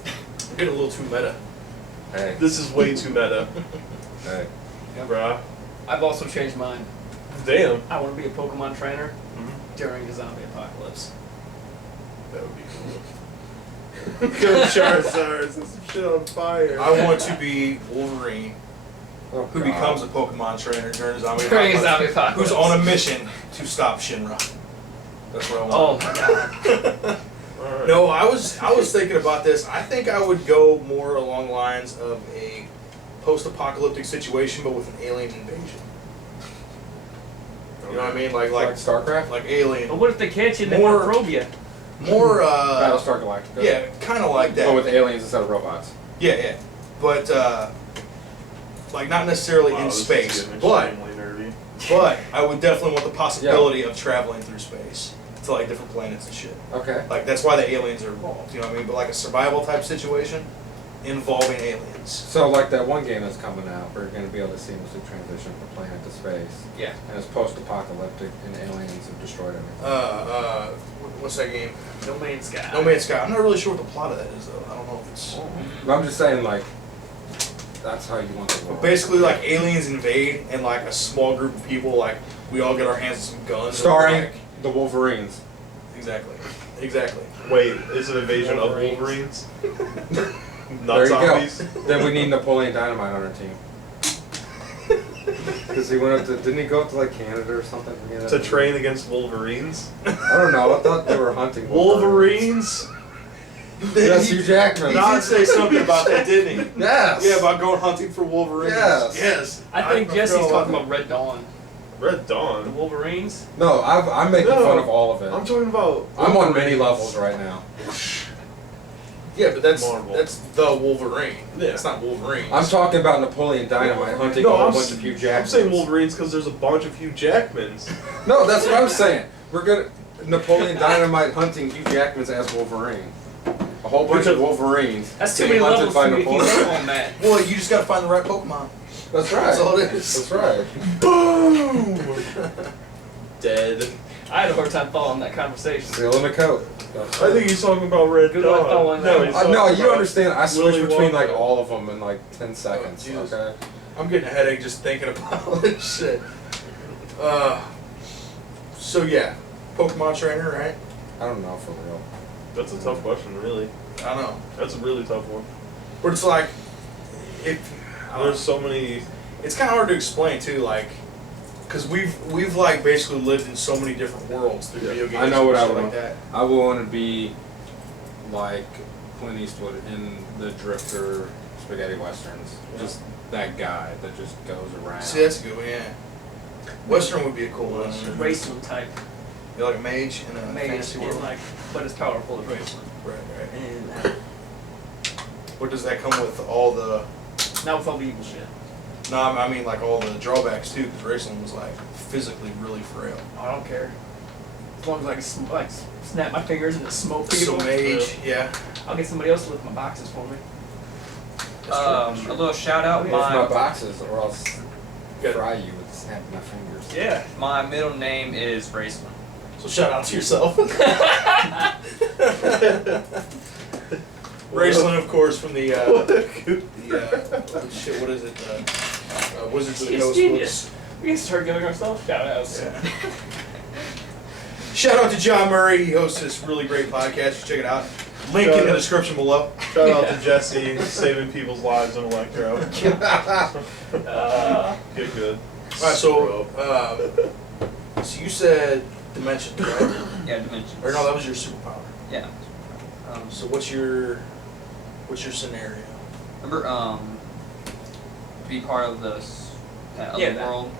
I'm getting a little too meta. Hey, This is way too meta, hey. bruh. I've also changed mine. Damn. I want to be a Pokemon trainer during a zombie apocalypse. That would be cool. Kill Charizard, set some shit on fire. I want to be Wolverine, Oh, who God. becomes a Pokemon trainer during a zombie During a apocalypse, zombie apocalypse. who's on a mission to stop Shinra. That's what I want. Oh my god. Alright. No, I was thinking about this. I think I would go more along the lines of a post-apocalyptic situation, but with an alien invasion. You know what I mean? Like StarCraft? Like alien. But what if they catch you and they More- want to probe you? More Battlestar Galactica? yeah, kind of like that. Oh, with aliens instead of robots. Yeah. But like not necessarily Wow, in this is space, getting but extremely nerdy. I would definitely want the possibility of traveling through space to like different planets and shit. Okay. Like that's why the aliens are involved. You know what I mean? But like a survival type situation involving aliens. So like that one game that's coming out, we're going to be able to seamlessly transition from planet to space. Yeah. And it's post-apocalyptic, and aliens have destroyed everything. What's that game? No Man's Sky. No Man's Sky. I'm not really sure what the plot of that is though. I don't know if it's. But I'm just saying, like, that's how you want the But world. basically, like aliens invade, and like a small group of people, like we all get our hands on some guns. and Starring like- the Wolverines. Exactly. Wait, is it invasion of Wolverines? Not There you zombies? go. Then we need Napoleon Dynamite on our team. Because he went up to, didn't he go up to like Canada or something? To train against Wolverines? I don't know, I thought they were hunting Wolverines. Wolverines? Yes, Hugh Jackman. He did say something about that, didn't he? Yes. Yeah, about going hunting for Wolverines. Yes. Yes. I think forgot Jesse's about talking that. about Red Dawn. Red The Dawn? Wolverines. No, I'm making No. fun of all of it. I'm talking about. I'm on many levels right now. Yeah, but that's Marvel. the Wolverine. Yeah. It's not Wolverine. I'm talking about Napoleon Dynamite hunting No, a whole I'm bunch s- of Hugh I'm Jackmans. saying Wolverines because there's a bunch of Hugh Jackmans. No, that's what I'm saying. We're gonna Napoleon Dynamite hunting Hugh Jackmans as Wolverine. A whole bunch of Wolverines. That's too being many hunted levels by for me to keep Napoleon. up on that. Well, you just gotta find the right Pokemon. That's right. That's all it is. That's right. Boom! Dead. I had a hard time following that conversation. Seal in the coat. That's I think he's talking about Red Good luck Dawn. following No, that. he's no, talking you about understand. I switch Willy between Wonka. like all of them in like 10 seconds. Jesus. Okay. I'm getting a headache just thinking about this shit. So yeah, Pokemon trainer, right? I don't know for real. That's a tough question, really. I don't know. That's a really tough one. But it's like, if There's so many. it's kind of hard to explain too, like, because we've like basically lived in so many different worlds through video games. I know what and I shit would like that. I would want to be like Clint Eastwood in the Drifter spaghetti westerns. Just that guy that just goes around. See, that's a good one. Yeah, Western would be a cool one. Raceland type. You're like a mage in a Mage fantasy and world. like, but it's powerful as Raceland. Right, right. And What does that come with? All the not with all the evil shit. no, I mean like all the drawbacks too. Because Raceland was like physically really frail. I don't care. As long as I can snap my fingers and just smoke people. So mage, yeah. I'll get somebody else to lift my boxes for me. A little shout out. With my My boxes, or else Good. fry you with snapping my fingers. Yeah. my middle name is Raceland. So shout out to yourself. Raceland, of course, from the shit. What is it? Wizards of the He's Coast genius. books. We can start giving ourselves shout outs. Yeah. Shout out to John Murray. He hosts this really great podcast. You check it out. Link in the description below. Shout out to Jesse saving people's lives in Electro. Get good. All right, so so you said dimensions, right? Yeah, dimensions. Or no, that was your superpower. Yeah. So what's your scenario? Remember, be part of this other Yeah, that- world.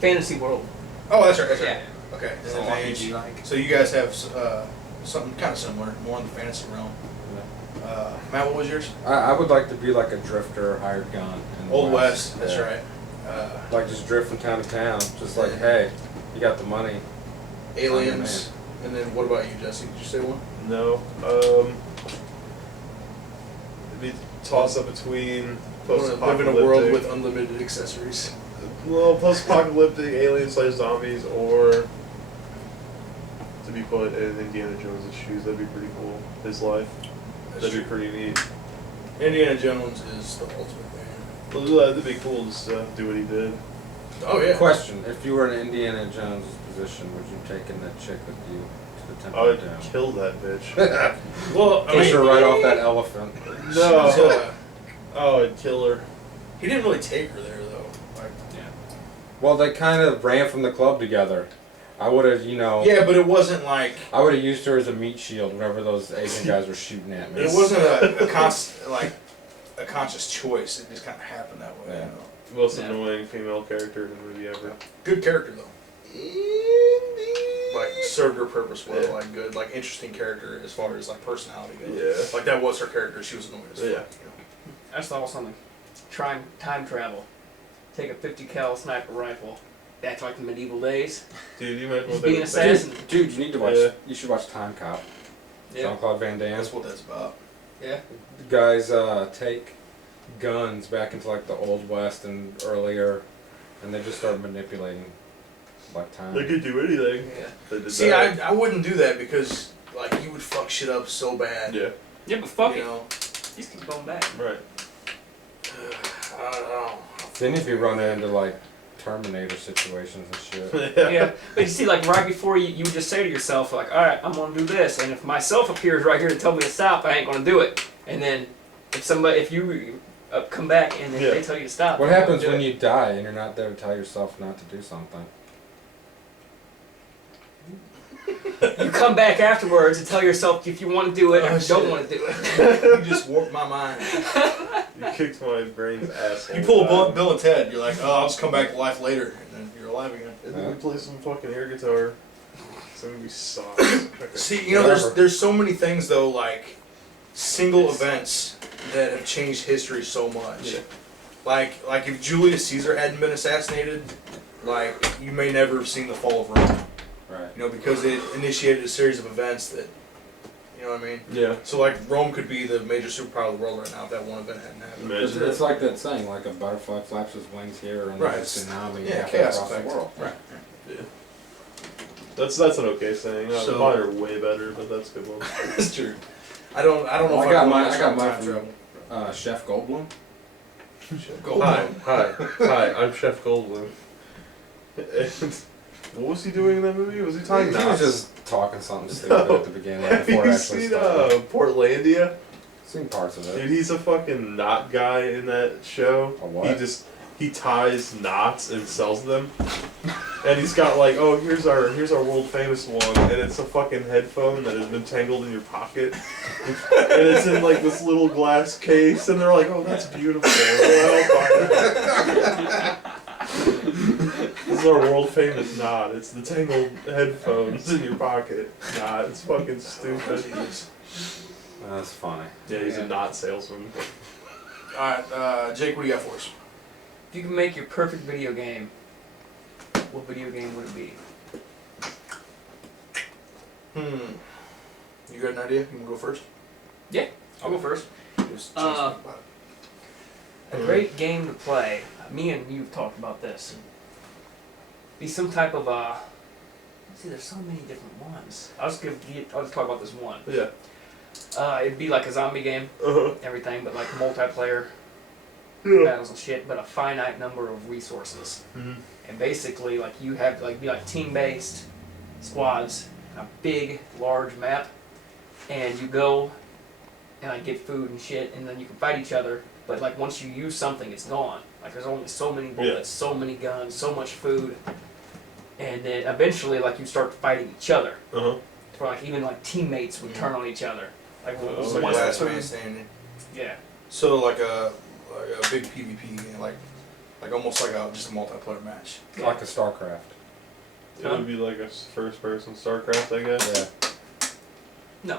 Fantasy world. Oh, that's right. That's right. Yeah. Okay. So And then mage. RPG like. So you guys have something kind of similar, more in the fantasy realm. Matt, what was yours? I would like to be like a drifter, hired gun. In the Old West. That's Yeah. right. Like just drift from town to town. Just like, hey, you got the money. Aliens. And then what about you, Jesse? Did you say one? No. It'd be a toss up between Live in a world with unlimited accessories. well, post-apocalyptic alien/zombies, or to be put in Indiana Jones' shoes. That'd be pretty cool. His life. That'd be pretty neat. Indiana Jones is the ultimate man. Well, that'd be cool just to do what he did. Oh yeah. Question: if you were in Indiana Jones' position, would you take in that chick with you to the I Temple would of Doom? kill that bitch. Well, I Push her mean, right off that elephant. No. Oh, I'd kill her. he didn't really take her there though. Like, Well, they kind of ran from the club together. I would have, yeah, but it wasn't like I would have used her as a meat shield whenever those Asian guys were shooting at me. it wasn't a conscious choice. It just kind of happened that way. Yeah. You know? Most Yeah. annoying female character in the movie ever. Good character though. Like served her purpose well. Yeah. Like good, like interesting character as far as like personality goes. Yeah. Like that was her character. She was annoying as fuck. Yeah. You know? I just thought of something. Try time travel. Take a 50 cal sniper rifle. Back to like the medieval days. Dude, you might Just being an want to assassin. Dude, you need to watch. Yeah. You should watch Time Cop. Yeah. Jean-Claude Van Damme. That's what that's about. Yeah. The guys take guns back into like the Old West and earlier, and they just start manipulating like time. They could do anything. Yeah. They did See, that. I wouldn't do that because like you would fuck shit up so bad. Yeah. Yeah, but fuck You it. know. Just keep going back. Right. I don't know. Then if you run into like Terminator situations and shit. Yeah, but you see, like right before you would just say to yourself, like, all right, I'm gonna do this, and if myself appears right here to tell me to stop, I ain't gonna do it. And then if you come back and then Yeah. they tell you to stop, What you're gonna happens do when it. you die and you're not there to tell yourself not to do something? You come back afterwards and tell yourself if you want to do it or Oh, if you don't shit. want to do it. You just warped my mind. You kicked my brain's asshole. You pull a Bill and Ted. You're like, oh, I'll just come back to life later, and then you're alive again. And then we play some fucking air guitar. This movie sucks. See, you know, there's so many things though, like single events that have changed history so much. Yeah. Like if Julius Caesar hadn't been assassinated, like you may never have seen the fall of Rome. Right. You know, because it initiated a series of events that, you know what I mean. Yeah. So like Rome could be the major superpower of the world right now if that one event hadn't happened. It's, Imagine it's like that saying, like a butterfly flaps his wings here and Right. there's a tsunami Yeah, halfway chaos across effect. the world. Right. Yeah. That's an okay saying. So- Mine are way better, but that's a good one. That's true. I don't know Well, if I got want mine. to I got time mine travel. from Chef Goldblum. Go Hi, on. hi, I'm Chef Goldblum. And what was he doing in that movie? Was he tying He knots? was just talking something stupid at the beginning Have before it you actually seen started. Portlandia? Seen parts of it. Dude, he's a fucking knot guy in that show. A what? He ties knots and sells them. And he's got like, oh, here's our world famous one, and it's a fucking headphone that has been tangled in your pocket, and it's in like this little glass case, and they're like, oh, that's beautiful. This is our world famous knot. It's the tangled headphones in your pocket knot. It's fucking stupid. That's funny. Yeah, he's a knot salesman. Alright, Jake, what do you got for us? If you can make your perfect video game, what video game would it be? You got an idea? You want to go first? Yeah, I'll go first. Just think about it. A great game to play. Me and you've talked about this. Be some type of see, there's so many different ones. I'll just talk about this one. Yeah. It'd be like a zombie game, Uh-huh. everything, but like multiplayer Yeah. battles and shit, but a finite number of resources. Mm-hmm. And basically, like you have to be like team-based squads, a big, large map, and you go and like get food and shit, and then you can fight each other. But like once you use something, it's gone. Like there's only so many bullets, so many guns, so much food, and then eventually, like you start fighting each other. Uh-huh. For like even like teammates would turn on each other. Like Oh, once like the Last food- man standing. yeah. So like a big PvP game, like almost like just a multiplayer match. Like a StarCraft. It would be like a first-person StarCraft, I guess. Yeah. No.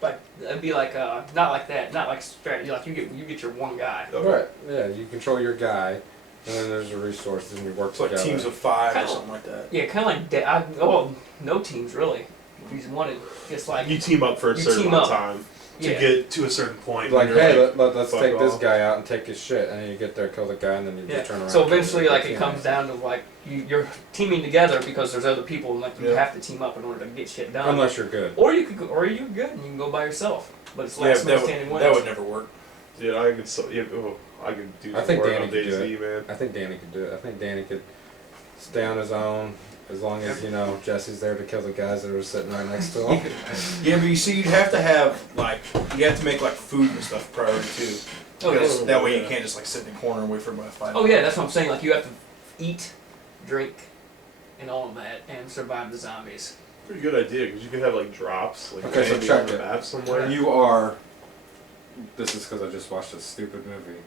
But it'd be like not like that, not like strategy. Like you get your one guy. Okay. Right. Yeah, you control your guy, and then there's the resources, and you work It's like together. teams of 5 or Kinda- something like that. Yeah, kind of like well, no teams really. If you just wanted, just like You team up for a You certain team amount of up. time to yeah. get to a certain point. Like, and you're hey, let's fuck take this off. guy out and take his shit, and then you get there, kill the guy, and then you Yeah. just turn around. So and kill eventually, your like it teammates. comes down to like you're teaming together because there's other people, and like you Yeah. have to team up in order to get shit done. Unless you're good. Or you could, or you're good and you can go by yourself. But it's Yeah, last man that standing would, wins. that would never work. Dude, I could I could do I think some work Danny on could do DayZ, man. I think Danny could do it. I think Danny could stay on his own as long as, you know, Jesse's there to kill the guys that are sitting right next to him. Yeah, but you see, you'd have to have you have to make like food and stuff priority too. Oh, yeah. Because that way you Yeah. can't just like sit in a corner and wait for everybody to fight. Oh yeah, that's what I'm saying. Like you have to eat, drink, and all of that, and survive the zombies. Pretty good idea, because you could have like drops, like Okay, so landing check on the it. map somewhere. You are, this is because I just watched a stupid movie.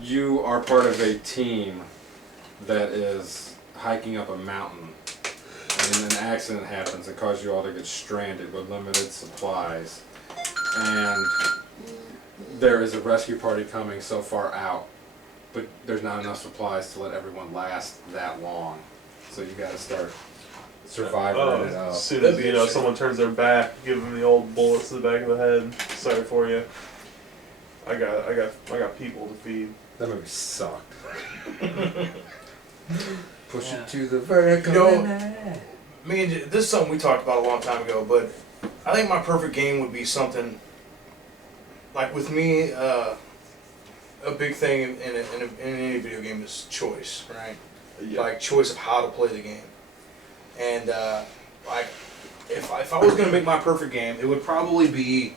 You are part of a team that is hiking up a mountain, and then an accident happens and causes you all to get stranded with limited supplies. And there is a rescue party coming so far out, but there's not enough supplies to let everyone last that long. So you gotta start surviving it As up. soon That'd as be you know interesting. someone turns their back, give them the old bullets to the back of the head. Sorry for you. I got people to feed. That movie sucked. Push Yeah. it to the vertical. You know, limit. Me and this is something we talked about a long time ago, but I think my perfect game would be something like with me. A big thing in any video game is choice, right? Yeah. Like choice of how to play the game, and like if I was gonna make my perfect game, it would probably be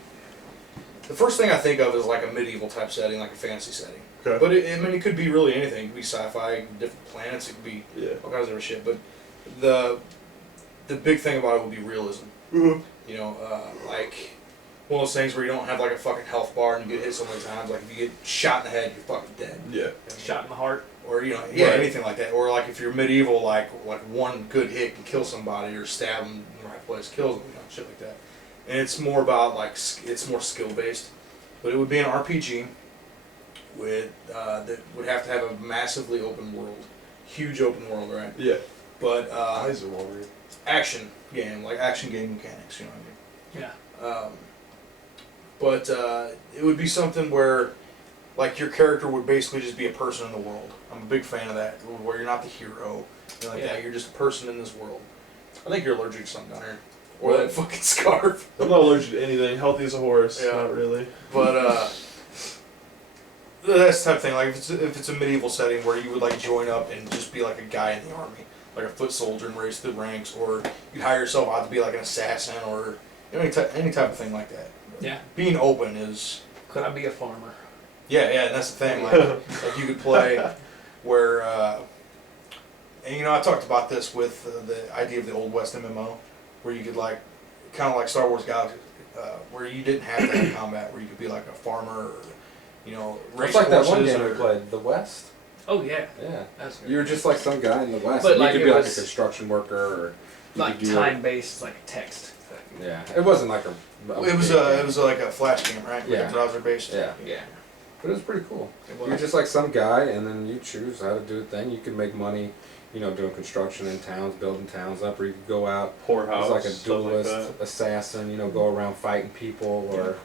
the first thing I think of is like a medieval type setting, like a fantasy setting. Okay. But it could be really anything. It could be sci-fi, different planets. It could be Yeah. all kinds of different shit. But the big thing about it would be realism. Mhm. You know, like one of those things where you don't have like a fucking health bar and you get hit so many times. Like if you get shot in the head, you're fucking dead. Yeah. Shot in the heart. Or yeah, Right. anything like that. Or like if you're medieval, like one good hit can kill somebody or stab them in the right place, kills them, shit like that. And it's more about it's more skill based. But it would be an RPG with that would have to have a massively open world, huge open world, right? Yeah. But Eyes are watering. action game, like action game mechanics, you know what Yeah. I mean? But it would be something where, like, your character would basically just be a person in the world. I'm a big fan of that, where you're not the hero, like Yeah. that. You're just a person in this world. I think you're allergic to something down here, or that fucking scarf. I'm not allergic to anything. Healthy as a horse. Yeah. Not really. But That's the type of thing. Like if it's a medieval setting where you would like join up and just be like a guy in the army, like a foot soldier and race through the ranks, or you'd hire yourself out to be like an assassin, or any type of thing like that. Yeah. Being open is. Could I be a farmer? Yeah, and that's the thing. Like you could play where, and you know I talked about this with the idea of the Old West MMO, where you could like, kind of like Star Wars Galaxy, where you didn't have to have combat, where you could be like a farmer, or, you know, race It's like that one horses game we or- played, The West. Oh yeah. Yeah. That's good. You were just like some guy in the West. But, You like, could it be like a was- construction worker, or you like could do time based, like a text. Yeah, it wasn't like a. It was like a flash game, right? Like Yeah. a browser based. Yeah. Yeah. But it was pretty cool. It You're was. just like some guy, and then you choose how to do it. Then you can make money, you know, doing construction in towns, building towns up, or you could go out Poorhouse. as like a stuff like duelist assassin, you know, go around fighting people, or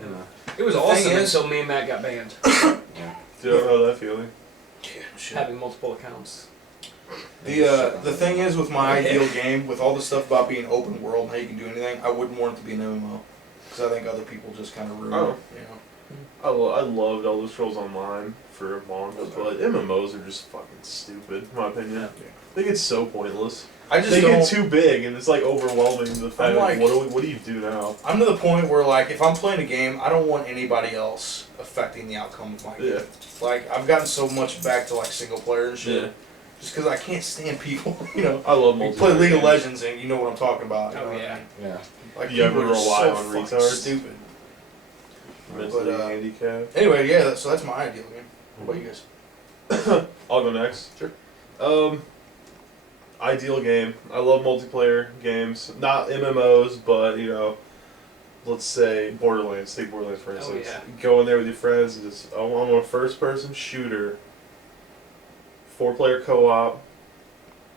you know. It was The awesome thing is- until me and Matt got banned. Yeah. Do you know that feeling? Yeah, shit. Having multiple accounts. The thing is with my ideal game, with all the stuff about being open world and how you can do anything, I wouldn't want it to be an MMO, because I think other people just kind of ruin Oh. it. You know. I loved Elder Scrolls Online for a month, but MMOs are just fucking stupid, in my opinion. They get so pointless. I just They don't. get too big, and it's like overwhelming. The fact, I'm like, like- what do you do now? I'm to the point where like if I'm playing a game, I don't want anybody else affecting the outcome of my game. Yeah. Like I've gotten so much back to like single player and shit, Yeah. just because I can't stand people. You know. I love You multiplayer. play League of games. Legends and you know what I'm talking about. You Oh, know what I yeah. mean? Yeah. Like You ever people are rely so on fucking retards? stupid. Mentally But, handicapped. Anyway, yeah. So that's my ideal game. What about you guys? I'll go next. Sure. Ideal game. I love multiplayer games. Not MMOs, but you know, let's say Borderlands. Take Borderlands for instance. yeah. Go in there with your friends and just I want a first-person shooter, 4-player co-op,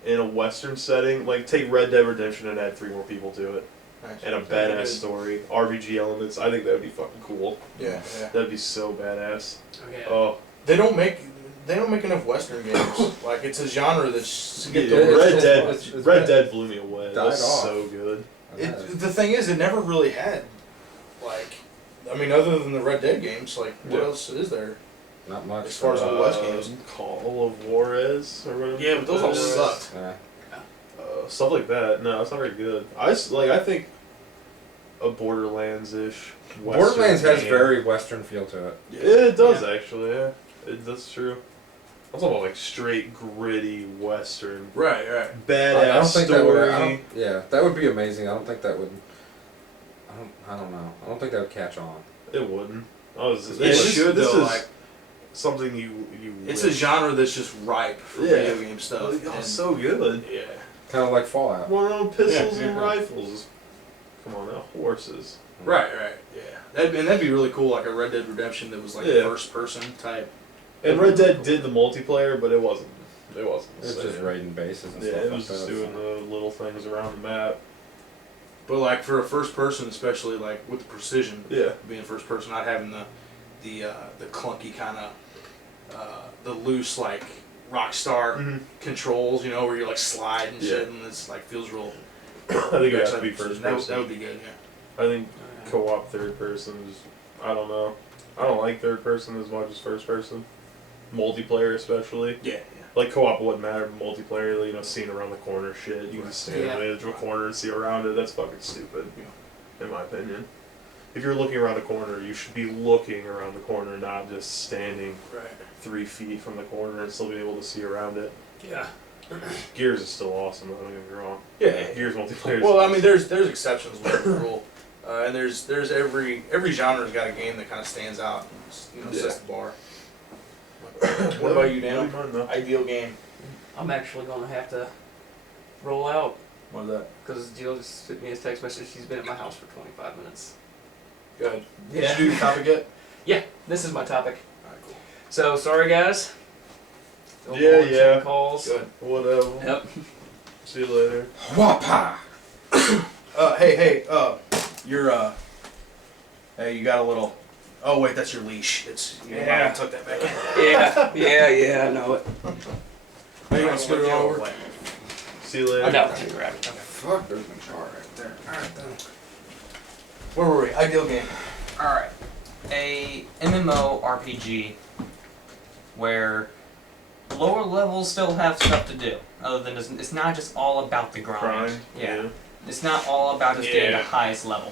in a Western setting. Like take Red Dead Redemption and add 3 more people to it, Nice. and a badass story, RPG elements. I think that would be fucking cool. Yeah, yeah. That'd be so badass. Oh yeah. Oh. They don't make enough Western games. Like it's a genre that's get Yeah, the Red Dead. it's Red been- Dead blew me away. That died was off. so good. The thing is, it never really had, like, I mean, other than the Red Dead games, like, what Yeah. else is there? Not much. As far as Old West games. Call of Juarez or whatever. Yeah, but those all it is. sucked. Yeah. Stuff like that. No, it's not very good. I think a Borderlands-ish. Borderlands Western has game. very Western feel to it. Yeah, it does actually. Yeah, that's true. I'm talking about like straight gritty Western, Right, right. badass I don't think that would. story. Yeah, that would be amazing. I don't think that would. I don't know. I don't think that would catch on. It wouldn't. It should, this though, is like- something you. It's a genre that's just ripe for Yeah. video game stuff. Oh, and- so good. yeah. Kind of like Fallout. One of pistols Yeah. and rifles. Come on now, horses. Right, right. Yeah. That'd be really cool, like a Red Dead Redemption that was like Yeah. first person type. And Red Dead did the multiplayer, but it wasn't. It wasn't. the It's same. just raiding bases and Yeah, stuff it was like just that. doing the little things around the map. But like for a first person, especially like with the precision, Yeah. being first person, not having the clunky kind of the loose like Rockstar Mm-hmm. controls, you know, where you like slide and shit, Yeah. and it's like feels real. I think it has to be That would- first that person. would be good. Yeah. I think co-op third person is. I don't know. I don't like third person as much as first person. Multiplayer especially. Yeah. Like co-op wouldn't matter, but multiplayer, you know, seeing around the corner shit. You can just stand Yeah. on the edge of a corner and see around it. That's fucking stupid, in my opinion. If you're looking around a corner, you should be looking around the corner, not just standing Right. 3 feet from the corner and still be able to see around it. Yeah. Gears is still awesome, though, don't get me wrong. Yeah. Gears multiplayer. Well, I mean, there's exceptions with the rule, and there's every genre's got a game that kind of stands out, and, you know, sets the bar. What about you, Dan? Ideal game. I'm actually gonna have to roll out What's that? because Jill just sent me a text message. She's been at my house for 25 minutes. Go ahead. Did you do your topic yet? Yeah, this is my topic. Alright, cool. So sorry, guys. Still Yeah, calling, yeah. taking Calls. Good. Whatever. Yep. See you later. Whoppa! Hey, you're hey, you got a little. Oh wait, that's your leash. It's Yeah. I took that back. Yeah, I know it. Hey, you want to scoot it over? See you later. I know. Grab it. Okay. Fuck, there's my car right there. Alright then. Where were we? Ideal game. Alright. A MMO RPG where lower levels still have stuff to do. Other than it's not just all about the grind. Yeah. It's not all about just getting the highest level.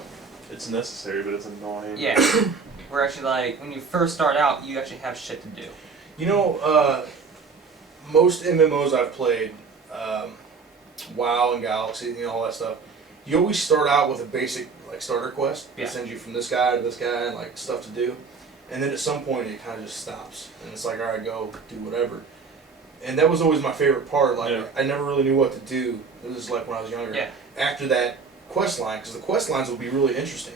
It's necessary, but it's annoying. Yeah. We're actually like, when you first start out, you actually have shit to do. You know, most MMOs I've played, WoW and Galaxy, you know, all that stuff, you always start out with a basic like starter quest. Yeah. It sends you from this guy to this guy and like stuff to do. And then at some point it kind of just stops. And it's like, alright, go do whatever. And that was always my favorite part. Like, I never really knew what to do. It was like when I was younger. Yeah. After that quest line, because the quest lines will be really interesting.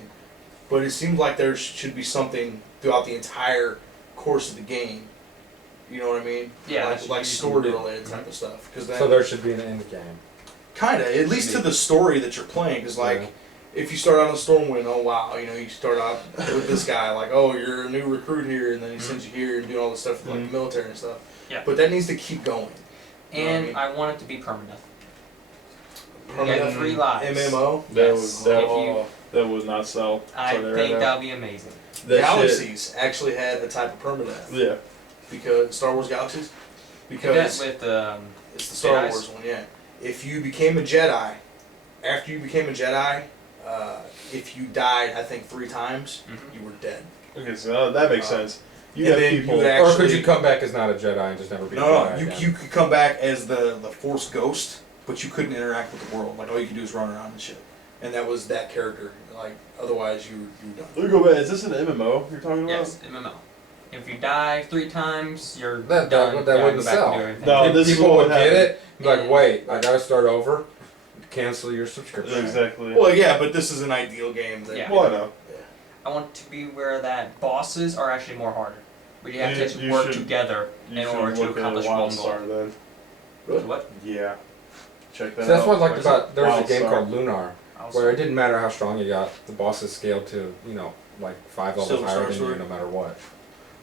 But it seemed like there should be something throughout the entire course of the game. You know what I mean? Yeah. Like story related type of stuff. Cause then, So there should be an end game. kind of, at least to the story that you're playing. Because like, if you start out on Stormwind, oh wow, you know, you start out with this guy, like, oh, you're a new recruit here, and then he sends you here and do all this stuff with like the military and stuff. Yeah. But that needs to keep going. You know And what I want it to be permanent. You Permanent get 3 lives. MMO. Yes. That would not sell. I think that would be amazing. Galaxies actually had a type of permadeath. Yeah. Because Star Wars Galaxies. That's Because with it's the Star Jedis? Wars one, yeah. If you became a Jedi, after you became a Jedi, if you died, I think 3 times, you were dead. Okay, so that makes sense. You and have then you people. would Or actually, could you come back as not a Jedi and just never be a No, Jedi you, again? you could come back as the Force ghost, but you couldn't interact with the world. Like all you could do is run around and shit. And that was that character. Like otherwise you were done. Let me go back. Is this an MMO you're talking about? yes, MMO. If you die 3 times, you're That done. wouldn't Gotta go back sell. and do everything. No, this is People what would get happened. it, be like, wait, I gotta start over, cancel your subscription. Exactly. Well, yeah, but this is an ideal game. That, Yeah. Well, I know. I want it to be where that bosses are actually more harder. Where you have to actually You work should- together You in should order to look at accomplish one WildStar goal. then. Really? What? Yeah. Check that So that's out. what I liked What is about, there was a game WildStar. called Lunar, where it didn't matter how strong you got, the bosses scaled to, you know, like 5 levels Silver higher Star than you Sword? no matter what.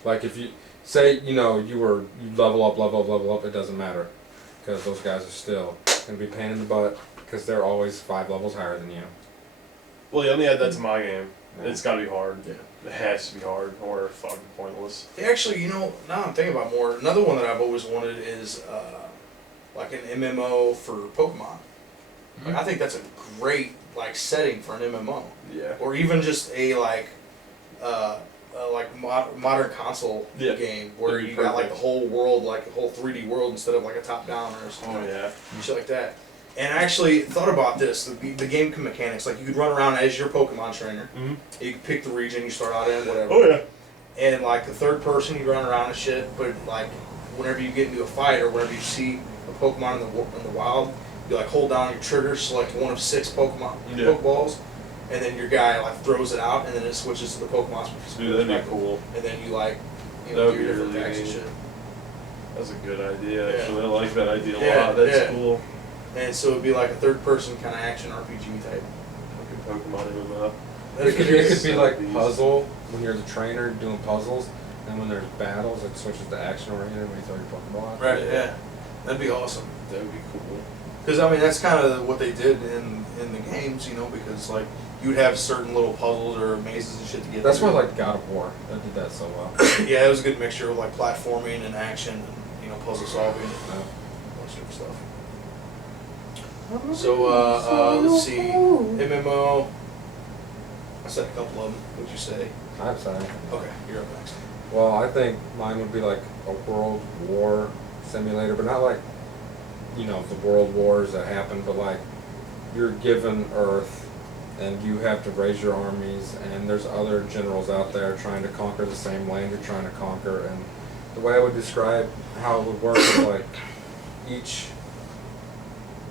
Like if you, say, you know, you level up, it doesn't matter. Because those guys are still going to be pain in the butt, because they're always 5 levels higher than you. Well, you only add that to my game. Yeah. It's got to be hard. Yeah. It has to be hard, or fucking pointless. Actually, you know, now I'm thinking about more. Another one that I've always wanted is like an MMO for Pokemon. Like, I think that's a great like setting for an MMO, Yeah. or even just a like modern console Yeah. game where That'd be you got like the perfect. whole world, like the whole 3D world instead of like a top down or something. Oh yeah. Shit like that. And I actually thought about this, the game mechanics. Like you could run around as your Pokemon trainer. Mhm. You could pick the region you start out in, whatever. Oh yeah. And like the third person, you run around and shit. But like whenever you get into a fight or whenever you see a Pokemon in the wild, you like hold down your trigger, select one of 6 Pokemon Yeah. Pokeballs, and then your guy like throws it out, and then it switches to the Pokemon's Dude, that'd be perspective. cool. And then you like That do would your be different really attacks and neat. shit. That's a good idea. Yeah. Actually, I like that idea a Yeah, lot. That's yeah. cool. And so it'd be like a third person kind of action RPG type. Fucking Pokemon MMO. It could be So like these- puzzle, when you're the trainer doing puzzles, and when there's battles, it switches to action oriented when you throw your Pokeball out. Right, yeah. That'd be awesome. That would be cool. Because I mean that's kind of what they did in the games, you know. Because like you'd have certain little puzzles or mazes and shit to get. That's why through. I like God of War. That did that so well. Yeah, it was a good mixture of like platforming and action, and you know puzzle solving and Yeah. a bunch of different stuff. So let's see, MMO. I said a couple of them. What'd you say? I'm sorry. Okay, you're up next. Well, I think mine would be like a World War simulator, but not like, you know, the world wars that happen, but like you're given Earth and you have to raise your armies, and there's other generals out there trying to conquer the same land you're trying to conquer. And the way I would describe how it would work is like each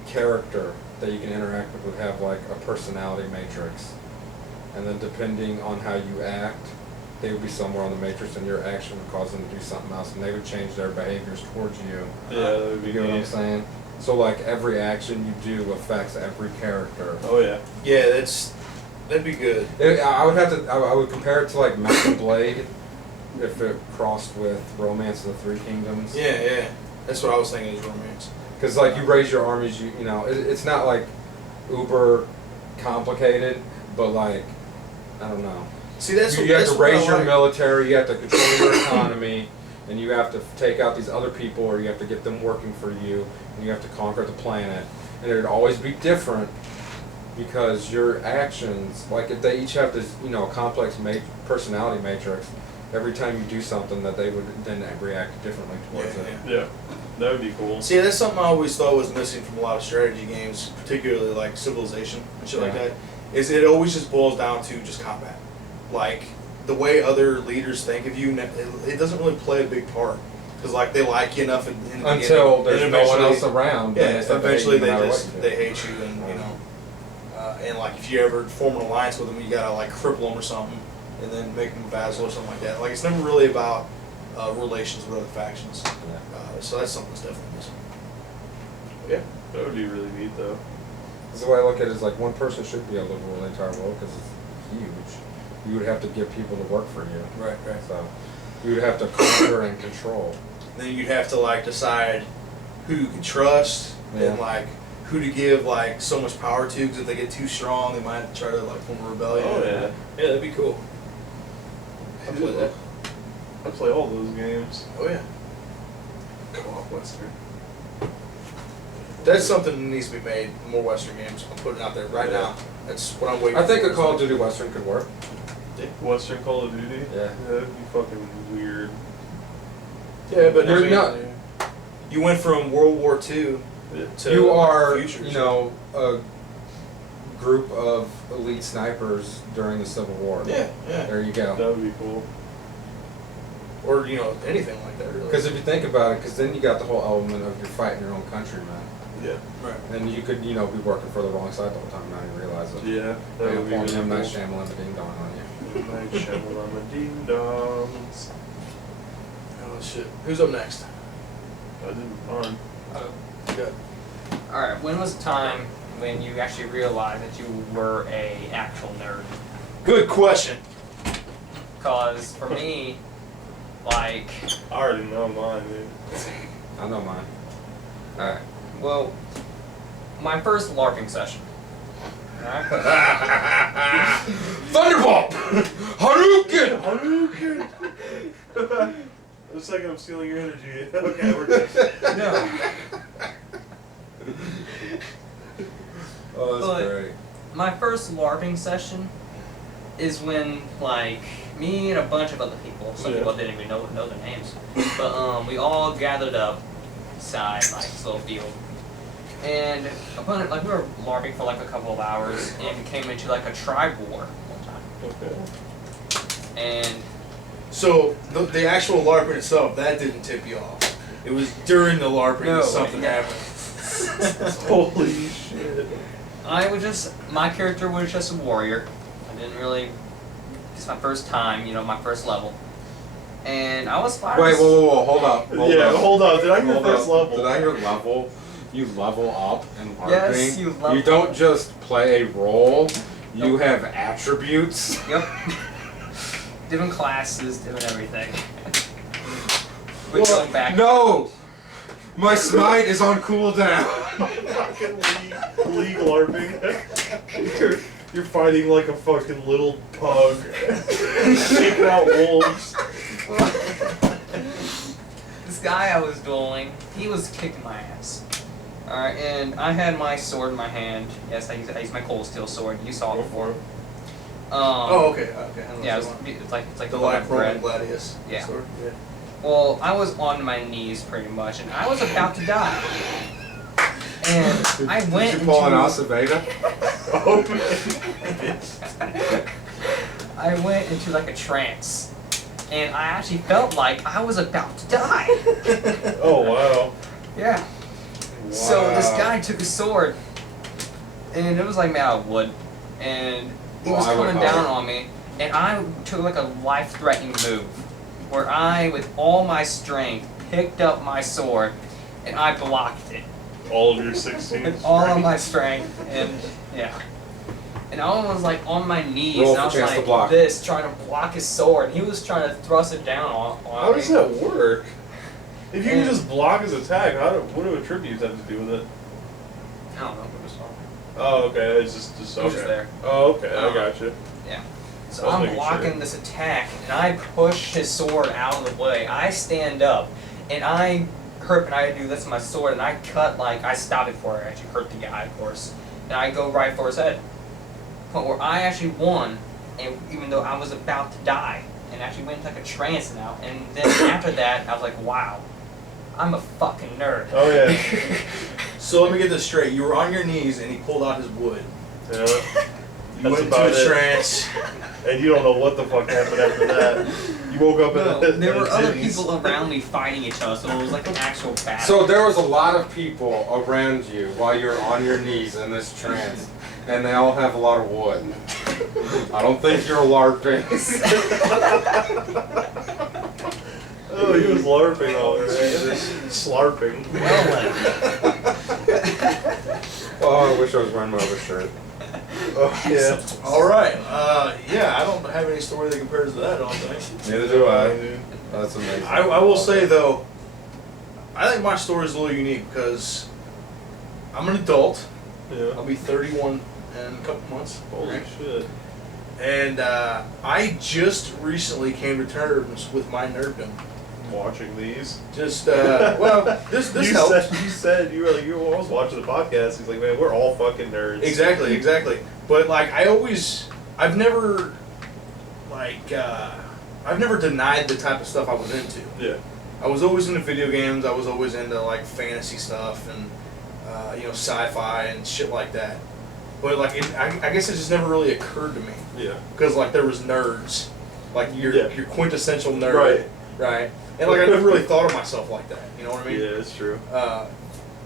character that you can interact with would have like a personality matrix, and then depending on how you act, they would be somewhere on the matrix, and your action would cause them to do something else, and they would change their behaviors towards you. Yeah, that would be You know what I'm neat. saying? So like every action you do affects every character. Oh yeah. Yeah, that'd be good. I would compare it to like Mount and Blade, if it crossed with Romance of the Three Kingdoms. Yeah, yeah. That's what I was thinking is romance. Because like you raise your armies, you know, it's not like uber complicated, but like, I don't know. See, that's You what have that's to what I raise your like. military, you have to control your economy, and you have to take out these other people, or you have to get them working for you, and you have to conquer the planet, and it would always be different because your actions, like if they each have this, a complex personality matrix. Every time you do something, that they would then react differently towards it. Yeah, that would be cool. See, that's something I always thought was missing from a lot of strategy games, particularly like Civilization and shit like Yeah. that. Is it always just boils down to just combat, like the way other leaders think of you. It doesn't really play a big part because like they like you enough in the Until beginning, there's and no one eventually- else around. Yeah, then it's like eventually no they matter just what you do. they hate you, and and like if you ever form an alliance with them, you gotta like cripple them or something, and then make them a vassal or something like that. Like it's never really about relations with other factions. So that's something that's definitely missing. Yeah, that would be really neat though. This is the way I look at it, is like one person should be able to rule the entire world because it's huge. You would have to get people to work for you. Right. So you would have to conquer and control. Then you'd have to like decide who you can trust Yeah. and like who to give like so much power to, because if they get too strong, they might try to like form a rebellion. Oh yeah. Yeah, that'd be cool. I'd play that. I play all those games. Oh yeah. Co-op Western. That's something that needs to be made. More Western games. I'm putting it out there right now. That's what I'm waiting I think for. a Call of Duty Western could work. Western Call of Duty? Yeah. That'd be fucking weird. Yeah, but You're I mean, not- you went from World War II to You are, futures. a group of elite snipers during the Civil War. Yeah. There you go. That would be cool. Or anything like that really. Because if you think about it, because then you got the whole element of you're fighting your own country, man. Yeah. Right. And you could, be working for the wrong side the whole time, not even realize it. Yeah, that would be really M. Night cool. Shyamalan ding dong on you. Night Shyamalan ding dongs. Oh shit. Who's up next? I didn't on. Good. Alright, when was the time when you actually realized that you were a actual nerd? Good question. Because for me, like, I already know mine, dude. I know mine. alright, well, my first LARPing session. Alright? Thunderbolt! Hadouken! Hadouken! The second I'm stealing your energy. Okay, we're good. No. Oh, that's But- great. My first LARPing session is when, like, me and a bunch of other people, some Yeah. people didn't even know their names, but we all gathered up beside, like, this little field. And we were LARPing for like a couple of hours, and we came into like a tribe war one time. Okay. And So the actual LARPing itself, that didn't tip you off. It was during the LARPing No, that something yeah. happened. Holy shit. my character was just a warrior. I didn't really, it's my first time, my first level. And I was fine. Wait, whoa, hold up. Hold Yeah, up. hold on. Did I hear Hold first up. level? Did I hear level? You level up in LARPing? Yes, you level You don't up. just play a role, you Nope. have attributes. Yep. Different classes, different everything. We're What? going back. No! My smite is on cooldown. Fucking league LARPing. You're fighting like a fucking little pug. Shaking out wolves. This guy I was dueling, he was kicking my ass. Alright, and I had my sword in my hand. Yes, I used my cold steel sword. You saw it before. Oh, okay. I know Yeah, what you're it's like the Roman like Roman bread. Gladius. Yeah. Sword. Yeah. Well, I was on my knees pretty much, and I was about to die. And I went Did you pull an into Aceveda? Oh, I went into like a trance, and I actually felt like I was about to die. oh wow. Yeah. So this Wow. guy took a sword, and it was like made out of wood, and he Well, was I would coming down hope. on me, and I took like a life-threatening move, where I, with all my strength, picked up my sword, and I blocked it All of your 16. with all of my strength, and yeah. And I was like on my knees, Roll and I for was chance to like block. this, trying to block his sword, and he was trying to thrust it down on How me. does that work? If you can Yeah. just block his attack, what do attributes have to do with it? I don't know who was talking. Oh, okay. It's just He okay. was just there. Oh, okay. I got you. Yeah. So I was I'm making blocking sure. this attack, and I push his sword out of the way. I stand up, and I hurt, and I do this with my sword, and I cut, like, I stop it before I actually hurt the guy, of course. And I go right for his head. Point where I actually won, and even though I was about to die, and actually went into like a trance now. And then after that, I was like, wow, I'm a fucking nerd. Oh yeah. So let me get this straight. You were on your knees and he pulled out his wood. Yeah. You That's went into about a it. trance. And you don't know what the fuck happened after that. You woke up No, in a there were other titties. people around me fighting each other, so it was like an actual battle. So there was a lot of people around you while you're on your knees in this trance, and they all have a lot of wood. I don't think you're LARPing. Oh, he was LARPing all right. Slarping. Oh, I wish I was wearing my other shirt. Oh yeah. All right. Yeah, I don't have any story that compares to that, I don't think. Neither do I. That's amazing. I will say, though, I think my story is a little unique because I'm an adult. Yeah. I'll be 31 in a couple months. Holy shit. And I just recently came to terms with my nerddom. Watching these. Just, well, this you helps. said you were like you were always watching the podcast. He's like, man, we're all fucking nerds. Exactly. But like, I've never denied the type of stuff I was into. Yeah. I was always into video games. I was always into like fantasy stuff and sci-fi and shit like that. But like, I guess it just never really occurred to me Yeah. because like there was nerds, like your quintessential nerd, Right. right? And like I never really thought of myself like that. You know what I mean? Yeah, it's true.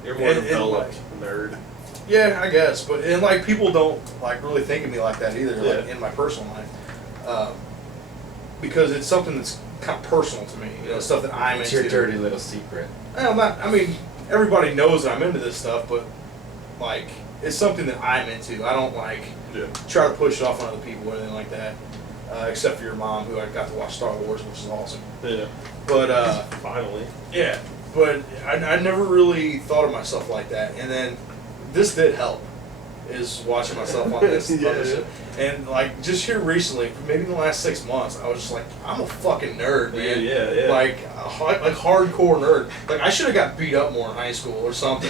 You're More developed nerd. Yeah, I guess, but and like people don't like really think of me like that either, like Yeah. in my personal life, because it's something that's kind of personal to me. You know, stuff that I'm It's into. your dirty little secret. Well, not. I mean, everybody knows that I'm into this stuff, but like it's something that I'm into. I don't like Yeah. try to push it off on other people or anything like that, except for your mom, who I got to watch Star Wars, which is awesome. Yeah. But Finally. yeah, but I never really thought of myself like that, and then this did help. Is watching myself on this, Yeah. on this shit. And like just here recently, maybe in the last 6 months, I was just like, I'm a fucking nerd, man. Yeah. Like hardcore nerd. Like I should have got beat up more in high school or something.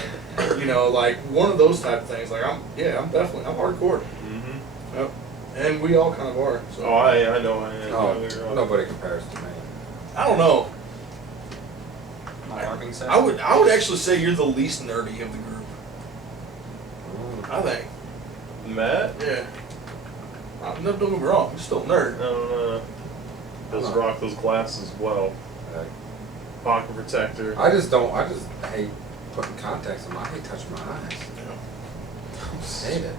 You know, like one of those type of things. Like I'm hardcore. Mm-hmm. Yep. And we all kind of are. So Oh, I know I am. Oh, nobody compares to me. I don't know. My LARPing session. I would actually say you're the least nerdy of the group. I think. Matt? Yeah. No, don't get me wrong. You're still a nerd. No. Does rock those glasses well. Pocket protector. I just hate putting contacts in my, I hate touching my eyes. I hate it.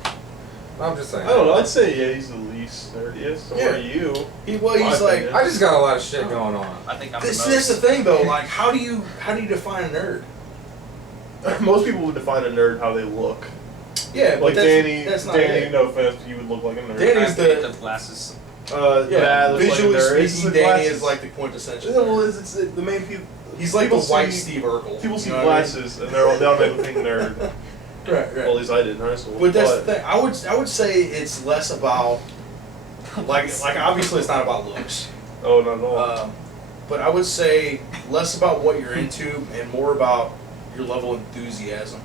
I'm just saying. I don't know. I'd say yeah, he's the least nerdiest. So Yeah. are you? He's My like. opinion. I just got a lot of shit going on. I think I'm This the is the most. thing though. Like, how do you define a nerd? Most people would define a nerd how they look. Yeah, but Like that's not Danny, it. no offense, but you would look like a nerd. Danny's I hate the- the glasses. Yeah, Matt looks visually like a nerd. It's speaking, the Danny glasses. is like the quintessential. Well, nerd. it's the main people. He's like the people white see- Steve Urkel. People see you know what I mean? glasses and they're all down there think nerd. Right. Well, at least I did in high school. But that's the thing. I would say it's less about like obviously it's not about looks. Oh, not at all. But I would say less about what you're into and more about your level of enthusiasm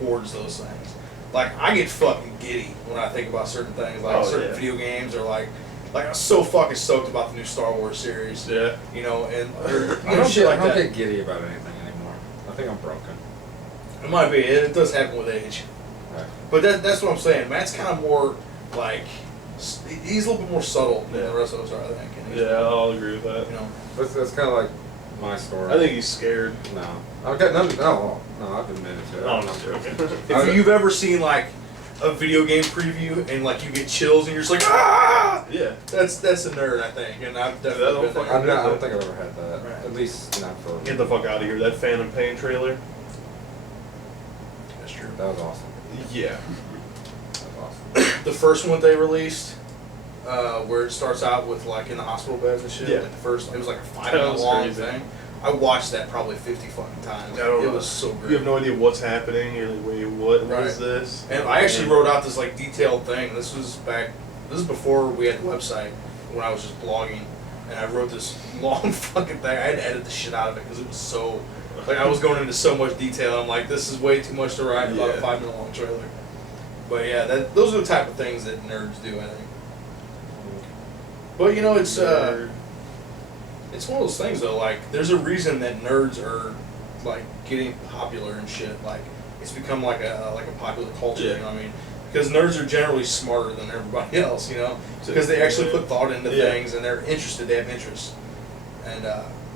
towards those things. Like I get fucking giddy when I think about certain things, like certain video games, or like I'm so fucking stoked about the new Star Wars series. Yeah. You know, and or, I don't, shit like I don't that. get giddy about anything anymore. I think I'm broken. It might be. It does happen with age. Right. But that's what I'm saying. Matt's kind of more like he's a little bit more subtle than the rest of us are, I think. And he's, Yeah, I'll agree with that. You know. That's kind of like my story. I think he's scared. No. Okay, no, I've admitted to it. No, I'm not joking. If you've ever seen like a video game preview and like you get chills and you're just like ah, Yeah. that's a nerd, I think, and I've That definitely don't been fucking- there. I don't think I've ever had that. Right. At least not for. Get the fuck out of here. That Phantom Pain trailer. That's true. That was awesome. Yeah. That was awesome. The first one they released, where it starts out with like in the hospital beds and shit. Yeah. Like the first, it was like a 5 That minute was long crazy. thing. I watched that probably 50 fucking times. I don't It know. was so great. You have no idea what's happening. You're like, wait, what? What Right. is this? And I actually wrote out this like detailed thing. This was back this is before we had the website, when I was just blogging, and I wrote this long fucking thing. I had to edit the shit out of it because it was so, like, I was going into so much detail. I'm like, this is way too much to write about a 5-minute long trailer. But yeah, those are the type of things that nerds do, I think. But you know, it's one of those things though. Like, there's a reason that nerds are like getting popular and shit. Like, it's become like a popular culture. You know what I mean? Because nerds are generally smarter than everybody else. You know, because they actually put thought into things and they're interested. They have interests, and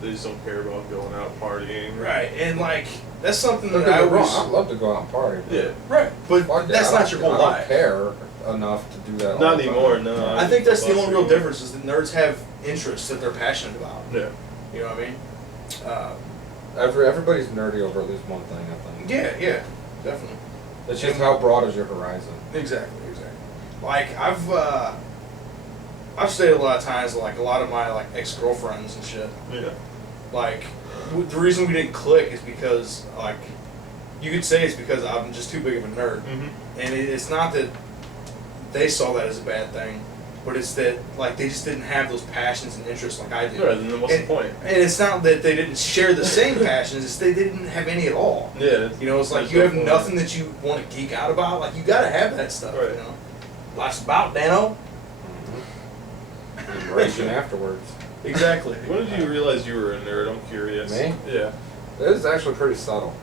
they just don't care about going out partying. Right, and like that's something Don't that get I me wrong, always. I'd love to go out and party. But Yeah. Right, but fuck that's that, not your whole I life. don't care enough to do that. all Not the time. anymore, no. I think that's the only real difference is that nerds have interests that they're passionate about. Yeah. You know what I mean? Everybody's nerdy over at least one thing, I think. Yeah, definitely. It's just how broad is your horizon. Exactly. Like I've stayed a lot of times, like a lot of my like ex-girlfriends and shit. Yeah. Like the reason we didn't click is because like you could say it's because I'm just too big of a nerd, and it's not that they saw that as a bad thing, but it's that like they just didn't have those passions and interests like I do. Right, then what's the point? And it's not that they didn't share the same passions; it's they didn't have any at all. Yeah. You know, it's like you have nothing that you want to geek out about. Like you gotta have that stuff. Right. You know, life's about Dano. And raging afterwards. Exactly. When did you realize you were a nerd? I'm curious. Me? Yeah. It was actually pretty subtle.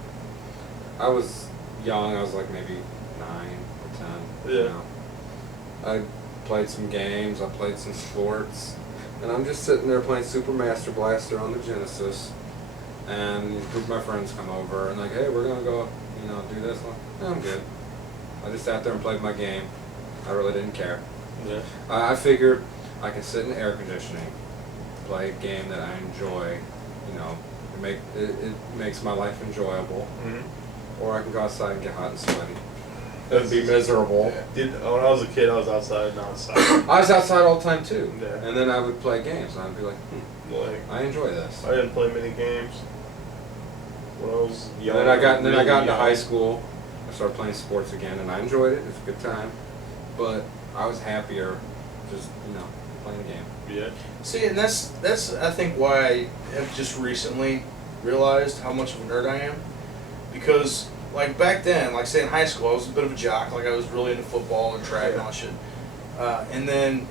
I was young, I was like maybe 9 or 10. Yeah. You know. I played some games, I played some sports, and I'm just sitting there playing Super Master Blaster on the Genesis, and a group of my friends come over and like, hey, we're gonna go, you know, do this. I'm good. I just sat there and played my game. I really didn't care. Yeah. I figured I can sit in air conditioning, play a game that I enjoy, you know, it makes my life enjoyable, or I can go outside and get hot and sweaty. It'd be miserable. Yeah. When I was a kid, I was outside, not outside. I was outside all the time too, Yeah. and then I would play games, and I'd be like, Like, I enjoy this. I didn't play many games when I was young. And then I got into really high young. school. I started playing sports again, and I enjoyed it. It was a good time, but I was happier just, you know, playing the game. Yeah. See, and that's I think why I have just recently realized how much of a nerd I am, because like back then, like say in high school, I was a bit of a jock. Like I was really into football and track and all that shit. And then,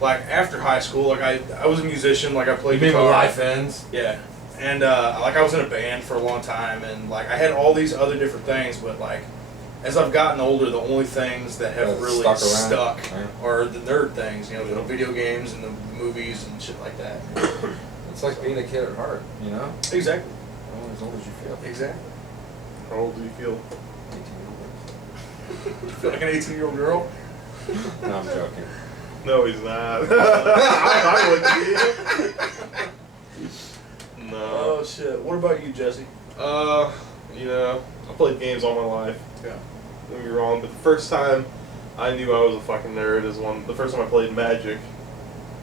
like after high school, like I was a musician. Like I played guitar. ends? Yeah. And like I was in a band for a long time, and like I had all these other different things, but like as I've gotten older, the only things that have really stuck right? are the nerd things. You know, the video games and the movies and shit like that. It's like being a kid at heart, you know? Exactly. Only as old as you feel. Exactly. How old do you feel? 18 You feel like an 18-year-old girl? No, I'm joking. No, he's not. I wouldn't be. No. Oh shit. What about you, Jesse? You know, I played games all my life. Yeah. Don't get me wrong, but the first time I knew I was a fucking nerd is the first time I played Magic.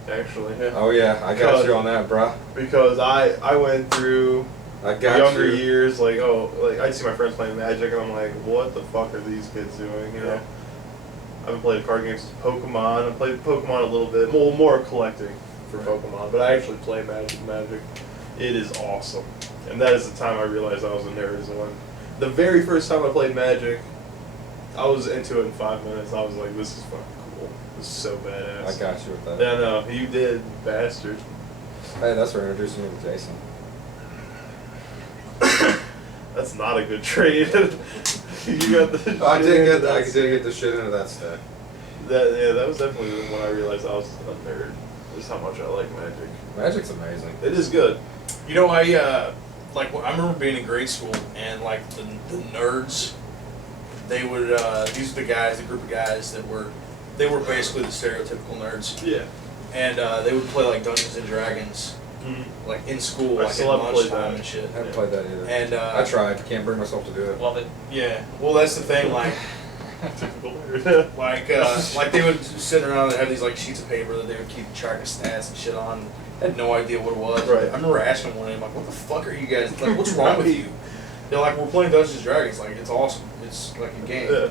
Actually. Yeah. Oh yeah, I got you on that, bruh. Because I went through I got younger you. years, like I'd see my friends playing Magic, and I'm like, what the fuck are these kids doing? You know, I've been playing card games with Pokemon. I played Pokemon a little bit, more collecting for Pokemon, but I actually play Magic. It is awesome, and that is the time I realized I was a nerd. Is when the very first time I played Magic, I was into it in 5 minutes. I was like, this is fucking cool. This is so badass. I got you with that. Yeah, no, you did, bastard. Hey, that's for introducing me to Jason. That's not a good trade. You got the. I did get the shit into that stack. That was definitely when I realized I was a nerd. Just how much I like Magic. Magic's amazing. It is good. You know, I remember being in grade school and like the nerds, they would these are the group of guys that were basically the stereotypical nerds. Yeah. And they would play like Dungeons and Dragons, like in school, I like still at haven't played lunchtime that. and shit. I haven't played that either. And I tried. Can't bring myself to do it. Love it. yeah, well that's the thing, like Typical nerd. like they would sit around and have these like sheets of paper that they would keep track of stats and shit on. Had no idea what it was. Right. I remember asking one of them, like, what the fuck are you guys, like, what's wrong with you? They're like, we're playing Dungeons and Dragons, like, it's awesome. It's like a game. Yeah.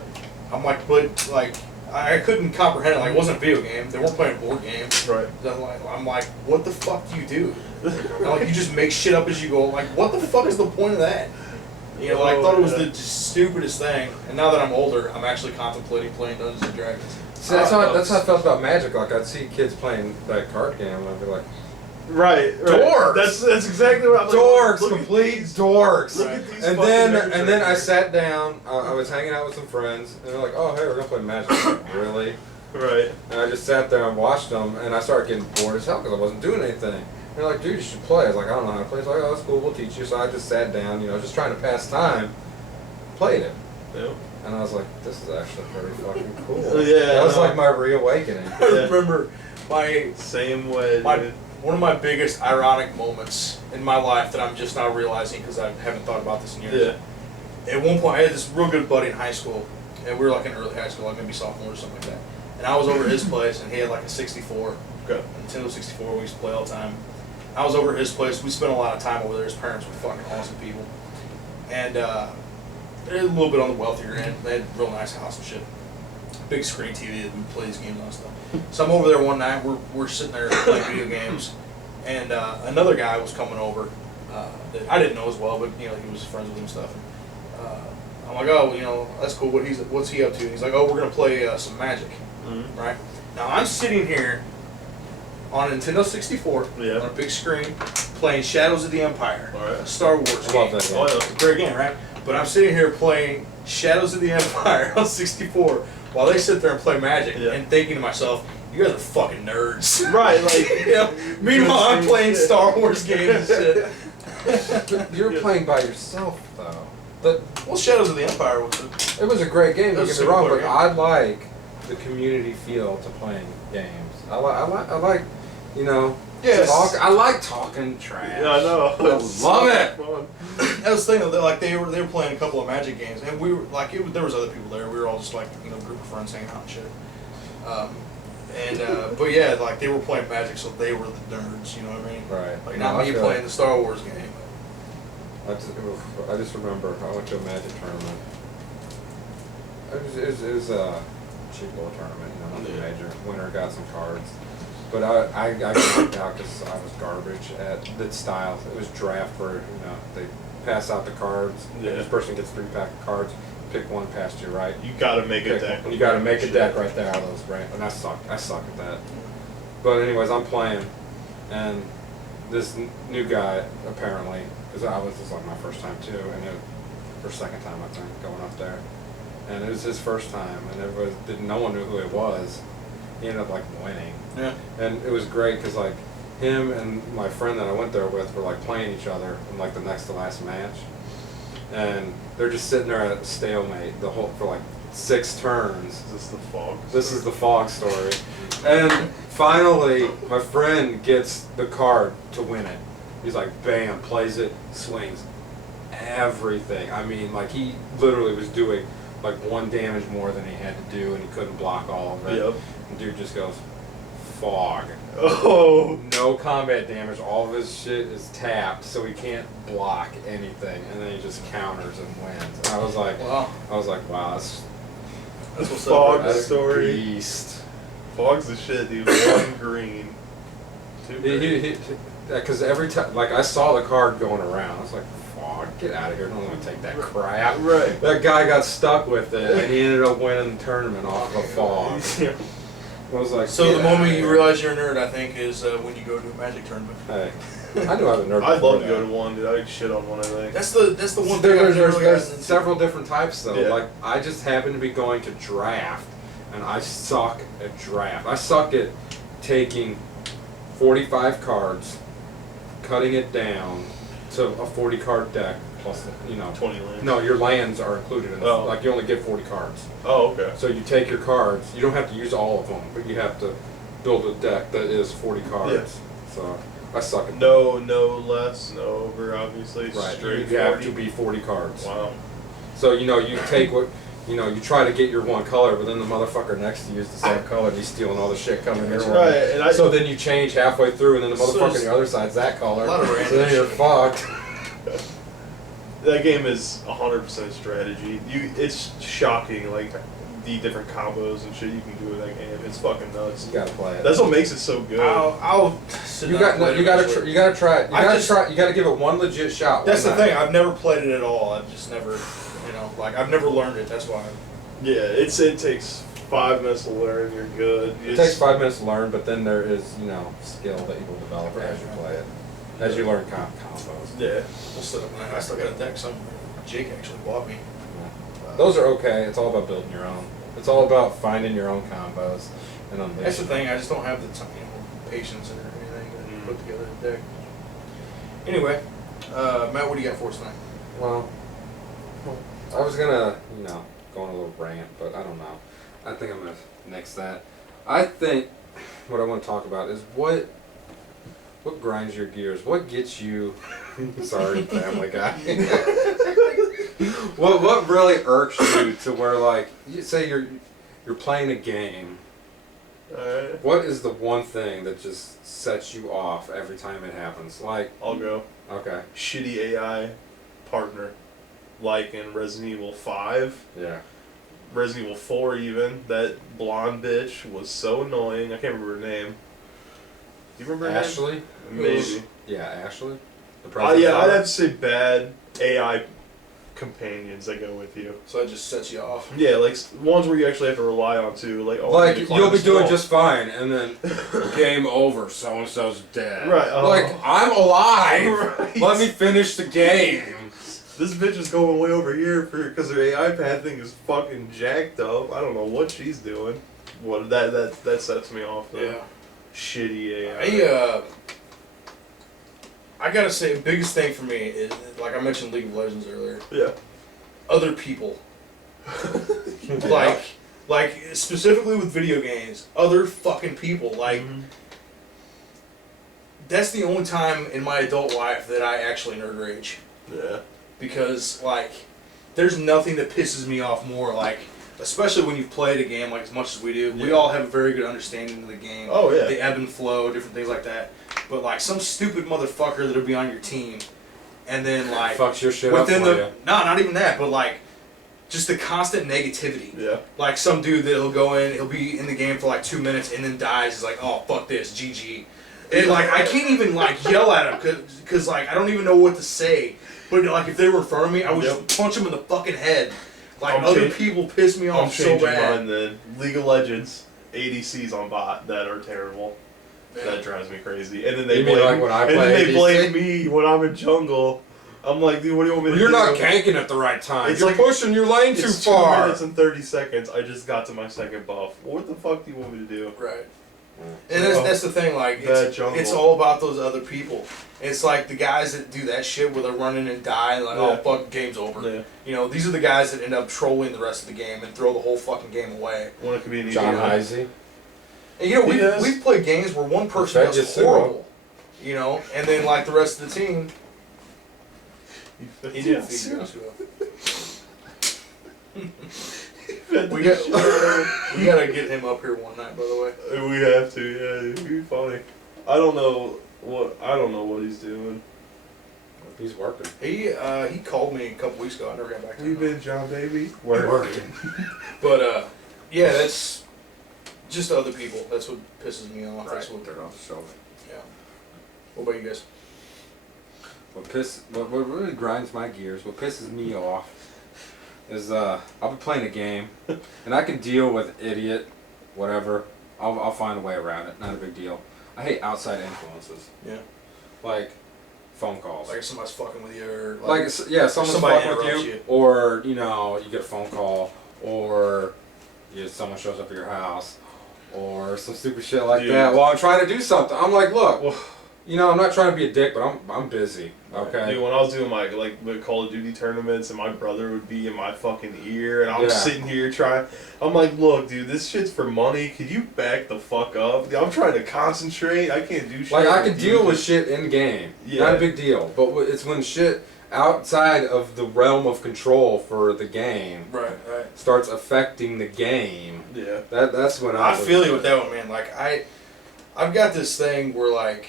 I'm like, but, like, I couldn't comprehend it. Like, it wasn't a video game. They weren't playing a board game. Right. I'm like, what the fuck do you do? And like, you just make shit up as you go. Like, what the fuck is the point of that? You know, I thought it was the stupidest thing. And now that I'm older, I'm actually contemplating playing Dungeons and Dragons. See, that's how I felt about Magic. Like, I'd see kids playing that card game, and I'd be like, Right. Dorks! That's exactly what I'm like. dorks, Look at complete these- dorks. Look at these And fucking then I nerds. sat down. I was hanging out with some friends, and they're like, "Oh, hey, we're gonna play Magic." I'm like, really? Right. And I just sat there and watched them, and I started getting bored as hell because I wasn't doing anything. And they're like, "Dude, you should play." I was like, "I don't know how to play." It's like, "Oh, that's cool. We'll teach you." So I just sat down, you know, just trying to pass time. Played it, Yep. and I was like, "This is actually pretty fucking cool." Yeah, That was I know. like my reawakening. I remember my Same way. My, dude. one of my biggest ironic moments in my life that I'm just now realizing because I haven't thought about this in years. Yeah. At one point, I had this real good buddy in high school, and we were like in early high school, like maybe sophomore or something like that. And I was over at his place, and he had like a 64, Okay. a Nintendo 64. We used to play all the time. I was over at his place. We spent a lot of time over there. His parents were fucking awesome people, and they're a little bit on the wealthier end. They had a real nice house and shit. Big screen TV that we play these games on and stuff. So I'm over there one night. We're sitting there playing video games, and another guy was coming over that I didn't know as well, but you know he was friends with him and stuff. I'm like, oh, you know, that's cool. What's he up to? And he's like, oh, we're gonna play some Magic, Mm-hmm. right? Now I'm sitting here on a Nintendo 64 Yeah. on a big screen playing Shadows of the Empire, All right. a Star Wars I game. love that game. Oh, yeah. It's a great game, right? But I'm sitting here playing Shadows of the Empire on 64 while they sit there and play Magic Yeah. and thinking to myself, you guys are fucking nerds. Right, like- You know? Meanwhile, I'm playing Star Wars games and shit. You're playing by yourself, though. Well, Shadows of the Empire was It was a great game, It don't was get a me wrong, super but game. I like the community feel to playing games. I like, you know, Yes. I like talking trash. Yeah, I know. I love it. Fun. I was thinking that like they were playing a couple of Magic games, and we were like there was other people there. We were all just like a group of friends hanging out and shit. But yeah, like they were playing Magic, so they were the nerds. You know what I mean? Right. Like No, not I me feel playing the Star Wars game. I just remember I went to a Magic tournament. It was a cheap little tournament, you know, nothing Yeah. major. Winner got some cards. But I got knocked out because I was garbage at the style. It was draft where, you know, they pass out the cards. Yeah. Each person gets 3-pack of cards. Pick one past you, right? You gotta make a Pick deck. one. You gotta make a deck right there out of those brands. And I suck at that. But anyways, I'm playing. And this new guy, apparently, because this was like my first time too, or second time I think, going up there. And it was his first time, and no one knew who it was. He ended up like winning. Yeah. And it was great because like him and my friend that I went there with were like playing each other in like the next to last match, and they're just sitting there at a stalemate for like 6 turns. Is this the fog? This is the fog story, and finally my friend gets the card to win it. He's like, bam, plays it, swings everything. I mean, like he literally was doing like 1 damage more than he had to do, and he couldn't block all of it. Yep. And dude just goes, fog. Oh. No combat damage. All of his shit is tapped, so he can't block anything, and then he just counters and wins. And I was like, Wow. wow, That's what's Fog up. that's story. beast. Fog's the shit, dude. 1 green. 2 green. Because every time, like I saw the card going around, I was like, fog, get out of here! Don't want to take that crap. Right. That guy got stuck with it, and he ended up winning the tournament off of a fog. Yeah. I was like, So get the outta moment you here. realize you're a nerd, I think, is when you go to a Magic tournament. Hey, I knew I was a nerd. I'd before love to go that. to one, dude. I'd shit on one, I think. That's the one thing There's, I've never there's gotten into. several different types though. Yeah. Like I just happen to be going to draft, and I suck at draft. I suck at taking 45 cards, cutting it down to a 40 card deck plus, 20 lands. No, your lands are included in it. Oh. Like you only get 40 cards. Oh, okay. So you take your cards. You don't have to use all of them, but you have to build a deck that is 40 cards. So I suck at No less, no over, obviously. that. Right. Straight You have 40. to be 40 cards. Wow. So, you take what, you try to get your one color, but then the motherfucker next to you is the same color, and he's stealing all the shit coming your way. Right, and So then you change halfway through, and then the So motherfucker on there's the other side's that color. a lot of So random then you're shit. fucked. That game is 100% strategy. It's shocking, like the different combos and shit you can do with that game. It's fucking nuts. You gotta play it. That's what makes it so good. I'll sit You down and got. play it You gotta. eventually. You gotta try it. I You gotta give it one legit shot. That's the one thing. night. I've never played it at all. I've just never, like I've never learned it. That's why. Yeah, it takes 5 minutes to learn. You're good. It takes 5 minutes to learn, but then there is, skill that you will develop as you play it, as you learn combos. Yeah. We'll sit up and I still got a deck somewhere. Jake actually bought me. Those are okay. It's all about building your own. It's all about finding your own combos and unleashing. That's the thing. I just don't have the time, patience or anything to put together a deck. Anyway, Matt, what do you got for us tonight? Well, I was gonna, go on a little rant, but I don't know. I think I'm gonna nix that. I think what I want to talk about is what grinds your gears. What gets you? Sorry, Family Guy. What really irks you to where, like, you say you're playing a game. Alright. What is the one thing that just sets you off every time it happens? Like, I'll go. okay, Shitty AI partner. Like in Resident Evil 5. yeah. Resident Evil 4 even. That blonde bitch was so annoying. I can't remember her name. Do you remember her name? Ashley? Maybe. Yeah, Ashley. The Yeah, president's I'd daughter? have to say bad AI companions that go with you. So that just sets you off. Yeah, like ones where you actually have to rely on too. Like, oh, I Like, need to climb you'll be this doing wall. just fine, and then game over, so-and-so's dead. Right, Like, I'm alive! Right. Let me finish the game! This bitch is going way over here because her AI pad thing is fucking jacked up. I don't know what she's doing. What that sets me off though. Yeah. Shitty AI. I gotta say, the biggest thing for me is, like I mentioned League of Legends earlier, Yeah. other people. Like specifically with video games, other fucking people. Like, that's the only time in my adult life that I actually nerd rage. Yeah. Because, like, there's nothing that pisses me off more, like, especially when you've played a game like as much as we do. We Yeah. all have a very good understanding of the game. Oh, yeah. The ebb and flow, different things like that. But, like, some stupid motherfucker that'll be on your team, and then, like, Fucks your shit up within for the you. no, not even that, but like just the constant negativity. Yeah. Like some dude that'll go in, he'll be in the game for like 2 minutes and then dies. He's like, oh fuck this, GG. And like I can't even like yell at him because like I don't even know what to say. But like if they were in front of me, I would just punch him in the fucking head. Like other people piss me I'm off so changing bad. mine then. League of Legends, ADCs on bot that are terrible. That drives me crazy. And then they You mean blame like when I and play then they blame ADC? me when I'm in jungle. I'm like, dude, what do you want me to do? You're not ganking at the right time. It's You're like- pushing your lane too It's far. 2 minutes and 30 seconds. I just got to my second buff. What the fuck do you want me to do? Right. And that's the thing, like, Bad it's jungle. all about those other people. It's like the guys that do that shit where they're running and die, like, oh, Yeah. fuck, game's over. Yeah. You know, these are the guys that end up trolling the rest of the game and throw the whole fucking game away. When it could be an easy John win. Heisey. And, you know, He does. we've played games where one person Fed you does cereal. horrible, you know, and then, like, the rest of the team, he did feed you to we gotta get him up here one night, by the way. We have to, yeah. It'd be funny. I don't know what he's doing. He's working. He called me a couple weeks ago. I never got back to We him. been John baby. Working. But yeah, that's just other people. That's what pisses me off. That's what They're off the shoulder. Yeah. What about you guys? What really grinds my gears, what pisses me off, is I'll be playing a game, and I can deal with idiot, whatever. I'll find a way around it. Not a big deal. I hate outside influences. Yeah. Like phone calls. Like if somebody's fucking with you, or Like yeah, someone's somebody fucking with interrupts you, you. or you get a phone call, or someone shows up at your house, or some stupid shit like Dude. that. While I'm trying to do something, I'm like, look, I'm not trying to be a dick, but I'm busy. Okay. Dude, when I was doing my the Call of Duty tournaments and my brother would be in my fucking ear and I'm Yeah. sitting here trying, I'm like, look, dude, this shit's for money. Could you back the fuck up? I'm trying to concentrate. I can't do shit. Like I with can you. deal with shit in game, Yeah. not a big deal. But it's when shit outside of the realm of control for the game right. starts affecting the game. Yeah. That's when I feel you with that one, man. Like I've got this thing where like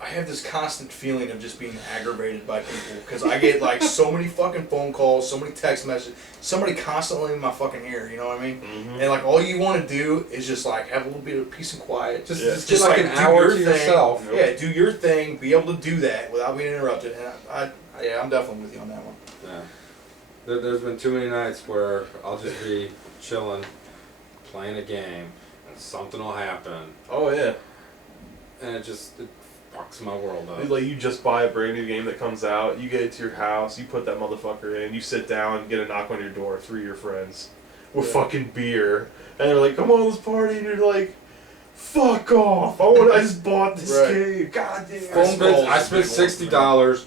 I have this constant feeling of just being aggravated by people because I get like so many fucking phone calls, so many text messages, somebody constantly in my fucking ear. You know what I mean? Mm-hmm. And like all you want to do is just like have a little bit of peace and quiet. Just get like an do hour your to thing. yourself. Yeah, do your thing. Be able to do that without being interrupted. And I'm definitely with you on that one. Yeah. There's been too many nights where I'll just be chilling, playing a game, and something will happen, Oh yeah. and it fucks my world up. Like you just buy a brand new game that comes out, you get it to your house, you put that motherfucker in, you sit down, get a knock on your door, 3 of your friends with fucking beer, and they're like, "Come on, let's party," and you're like, "Fuck off! I just bought this Right. game. God damn." I spent $60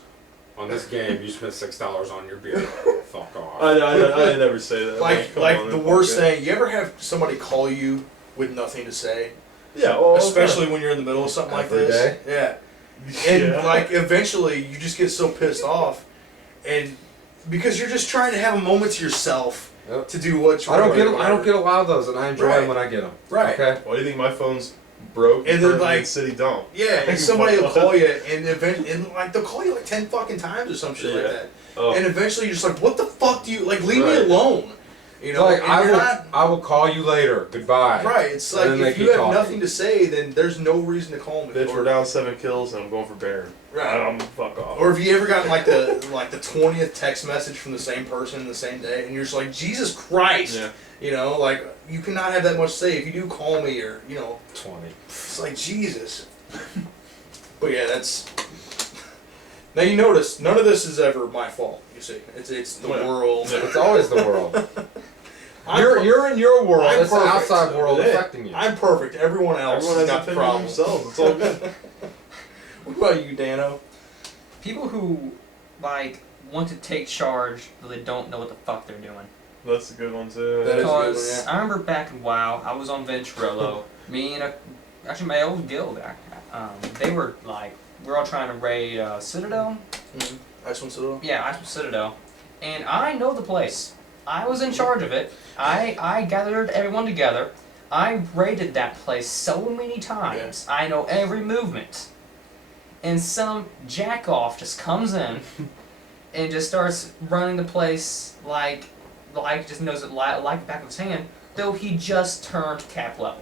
on this game. You spent $6 on your beer. Fuck off. I never say that. Come Like on, the fuck worst it. thing. You ever have somebody call you with nothing to say? Yeah, well, Especially when you're in the middle of something like Every this. Yeah. And Yeah. like eventually you just get so pissed off, and because you're just trying to have a moment to yourself Yep. to do what's I don't right, get I whatever. don't get a lot of those, and I enjoy Right. them when I get them. Right. Okay. Why do you think my phone's broke? And then, currently like- in City Dump. Yeah, and somebody will call you, and like they'll call you like 10 fucking times or some shit like Yeah. that. Oh. And eventually you're just like, what the fuck do you like? Leave me Right. alone. You know, Like and I you're will not I will call you later. Goodbye. right. It's And like then they if you keep have talking. nothing to say, then there's no reason to call me. Bitch, Or- we're down 7 kills and I'm going for Baron. Right. I'm fuck off. Or have you ever gotten like the 20th text message from the same person in the same day, and you're just like, Jesus Christ, Yeah. you know, like you cannot have that much to say. If you do call me, or you know, 20. it's like Jesus. But yeah, that's. Now you notice none of this is ever my fault. You see, it's the Yeah. world. It's always the world. I'm You're in your world. I'm It's the perfect. outside world Yeah. affecting you. I'm perfect. Everyone else Everyone has has got opinion on problems. themselves. It's all good. What about you, Dano? People who like want to take charge, but they don't know what the fuck they're doing. That's a good one too. That is a good one, Because yeah. I remember back in WoW, I was on Venturello. Me and actually my old guild, they were like, we're all trying to raid Citadel. Mm-hmm. Icewind Citadel. Yeah, Icewind Citadel. And I know the place. I was in charge of it. I gathered everyone together. I raided that place so many times. I know every movement. And some jack-off just comes in and just starts running the place like just knows it like the back of his hand, though he just turned cap level.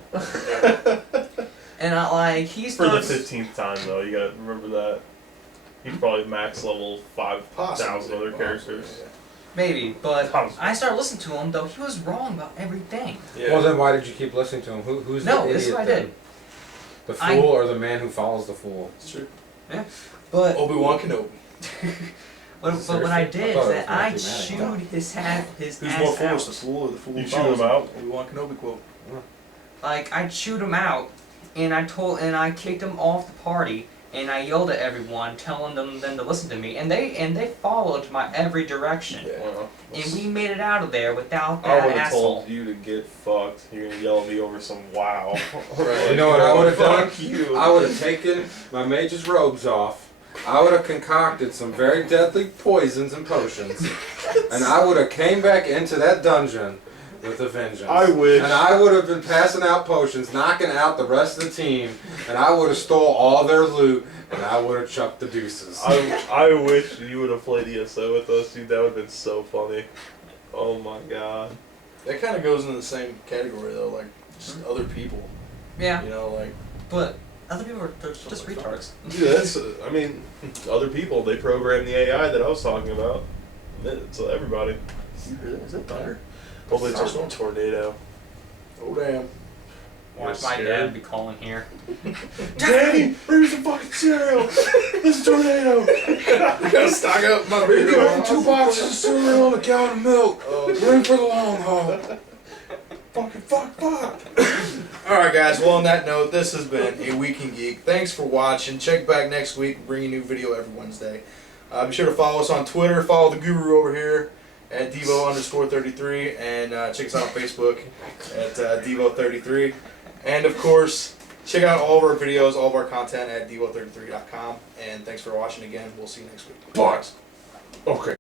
And he For the starts 15th time though, you gotta remember that. He's probably max level 5,000 other characters. maybe, but Possibly. I started listening to him though he was wrong about everything. Yeah. Well, then why did you keep listening to him? Who's No, the this is idiot what I then? did. The I- fool or the man who follows the fool? It's true. But Obi-Wan Kenobi. But what I Seriously? did I is thought it that was I Matthew chewed his Who's ass more foolish, out. the fool or the fool? You who chew follows him out? Obi-Wan Kenobi quote. Like I chewed him out, and I kicked him off the party, and I yelled at everyone, telling them to listen to me, and they followed my every direction, Yeah. Well, and we made it out of there without I that would have asshole. told you to get fucked. You're gonna yell at me over some wow. Right. You know what I would have done? Fuck you. I would have taken my mage's robes off. I would have concocted some very deadly poisons and potions, and I would have came back into that dungeon with a vengeance. I wish. And I would have been passing out potions, knocking out the rest of the team, and I would have stole all their loot, and I would have chucked the deuces. I wish you would have played ESO with us, dude. That would have been so funny. Oh my god. That kind of goes into the same category though, like just other people. Yeah, You know, like but other people are just retards. Dude, that's. I mean, other people. They program the AI that I was talking about. It's everybody. is that thunder? Hopefully it's just a tornado. Oh damn! Watch You're my scared? dad be calling here. Daddy, bring me some fucking cereal. There's a tornado. I gotta stock up my We're video. getting 2 boxes of cereal and a gallon of milk. We're in for the long haul. Fucking fuck. All right, guys. Well, on that note, this has been a Week in Geek. Thanks for watching. Check back next week. Bring a new video every Wednesday. Be sure to follow us on Twitter. Follow the Guru over here at Devo_33, and check us out on Facebook at Devo33. And of course, check out all of our videos, all of our content at Devo33.com. And thanks for watching again. We'll see you next week. Bye. Okay.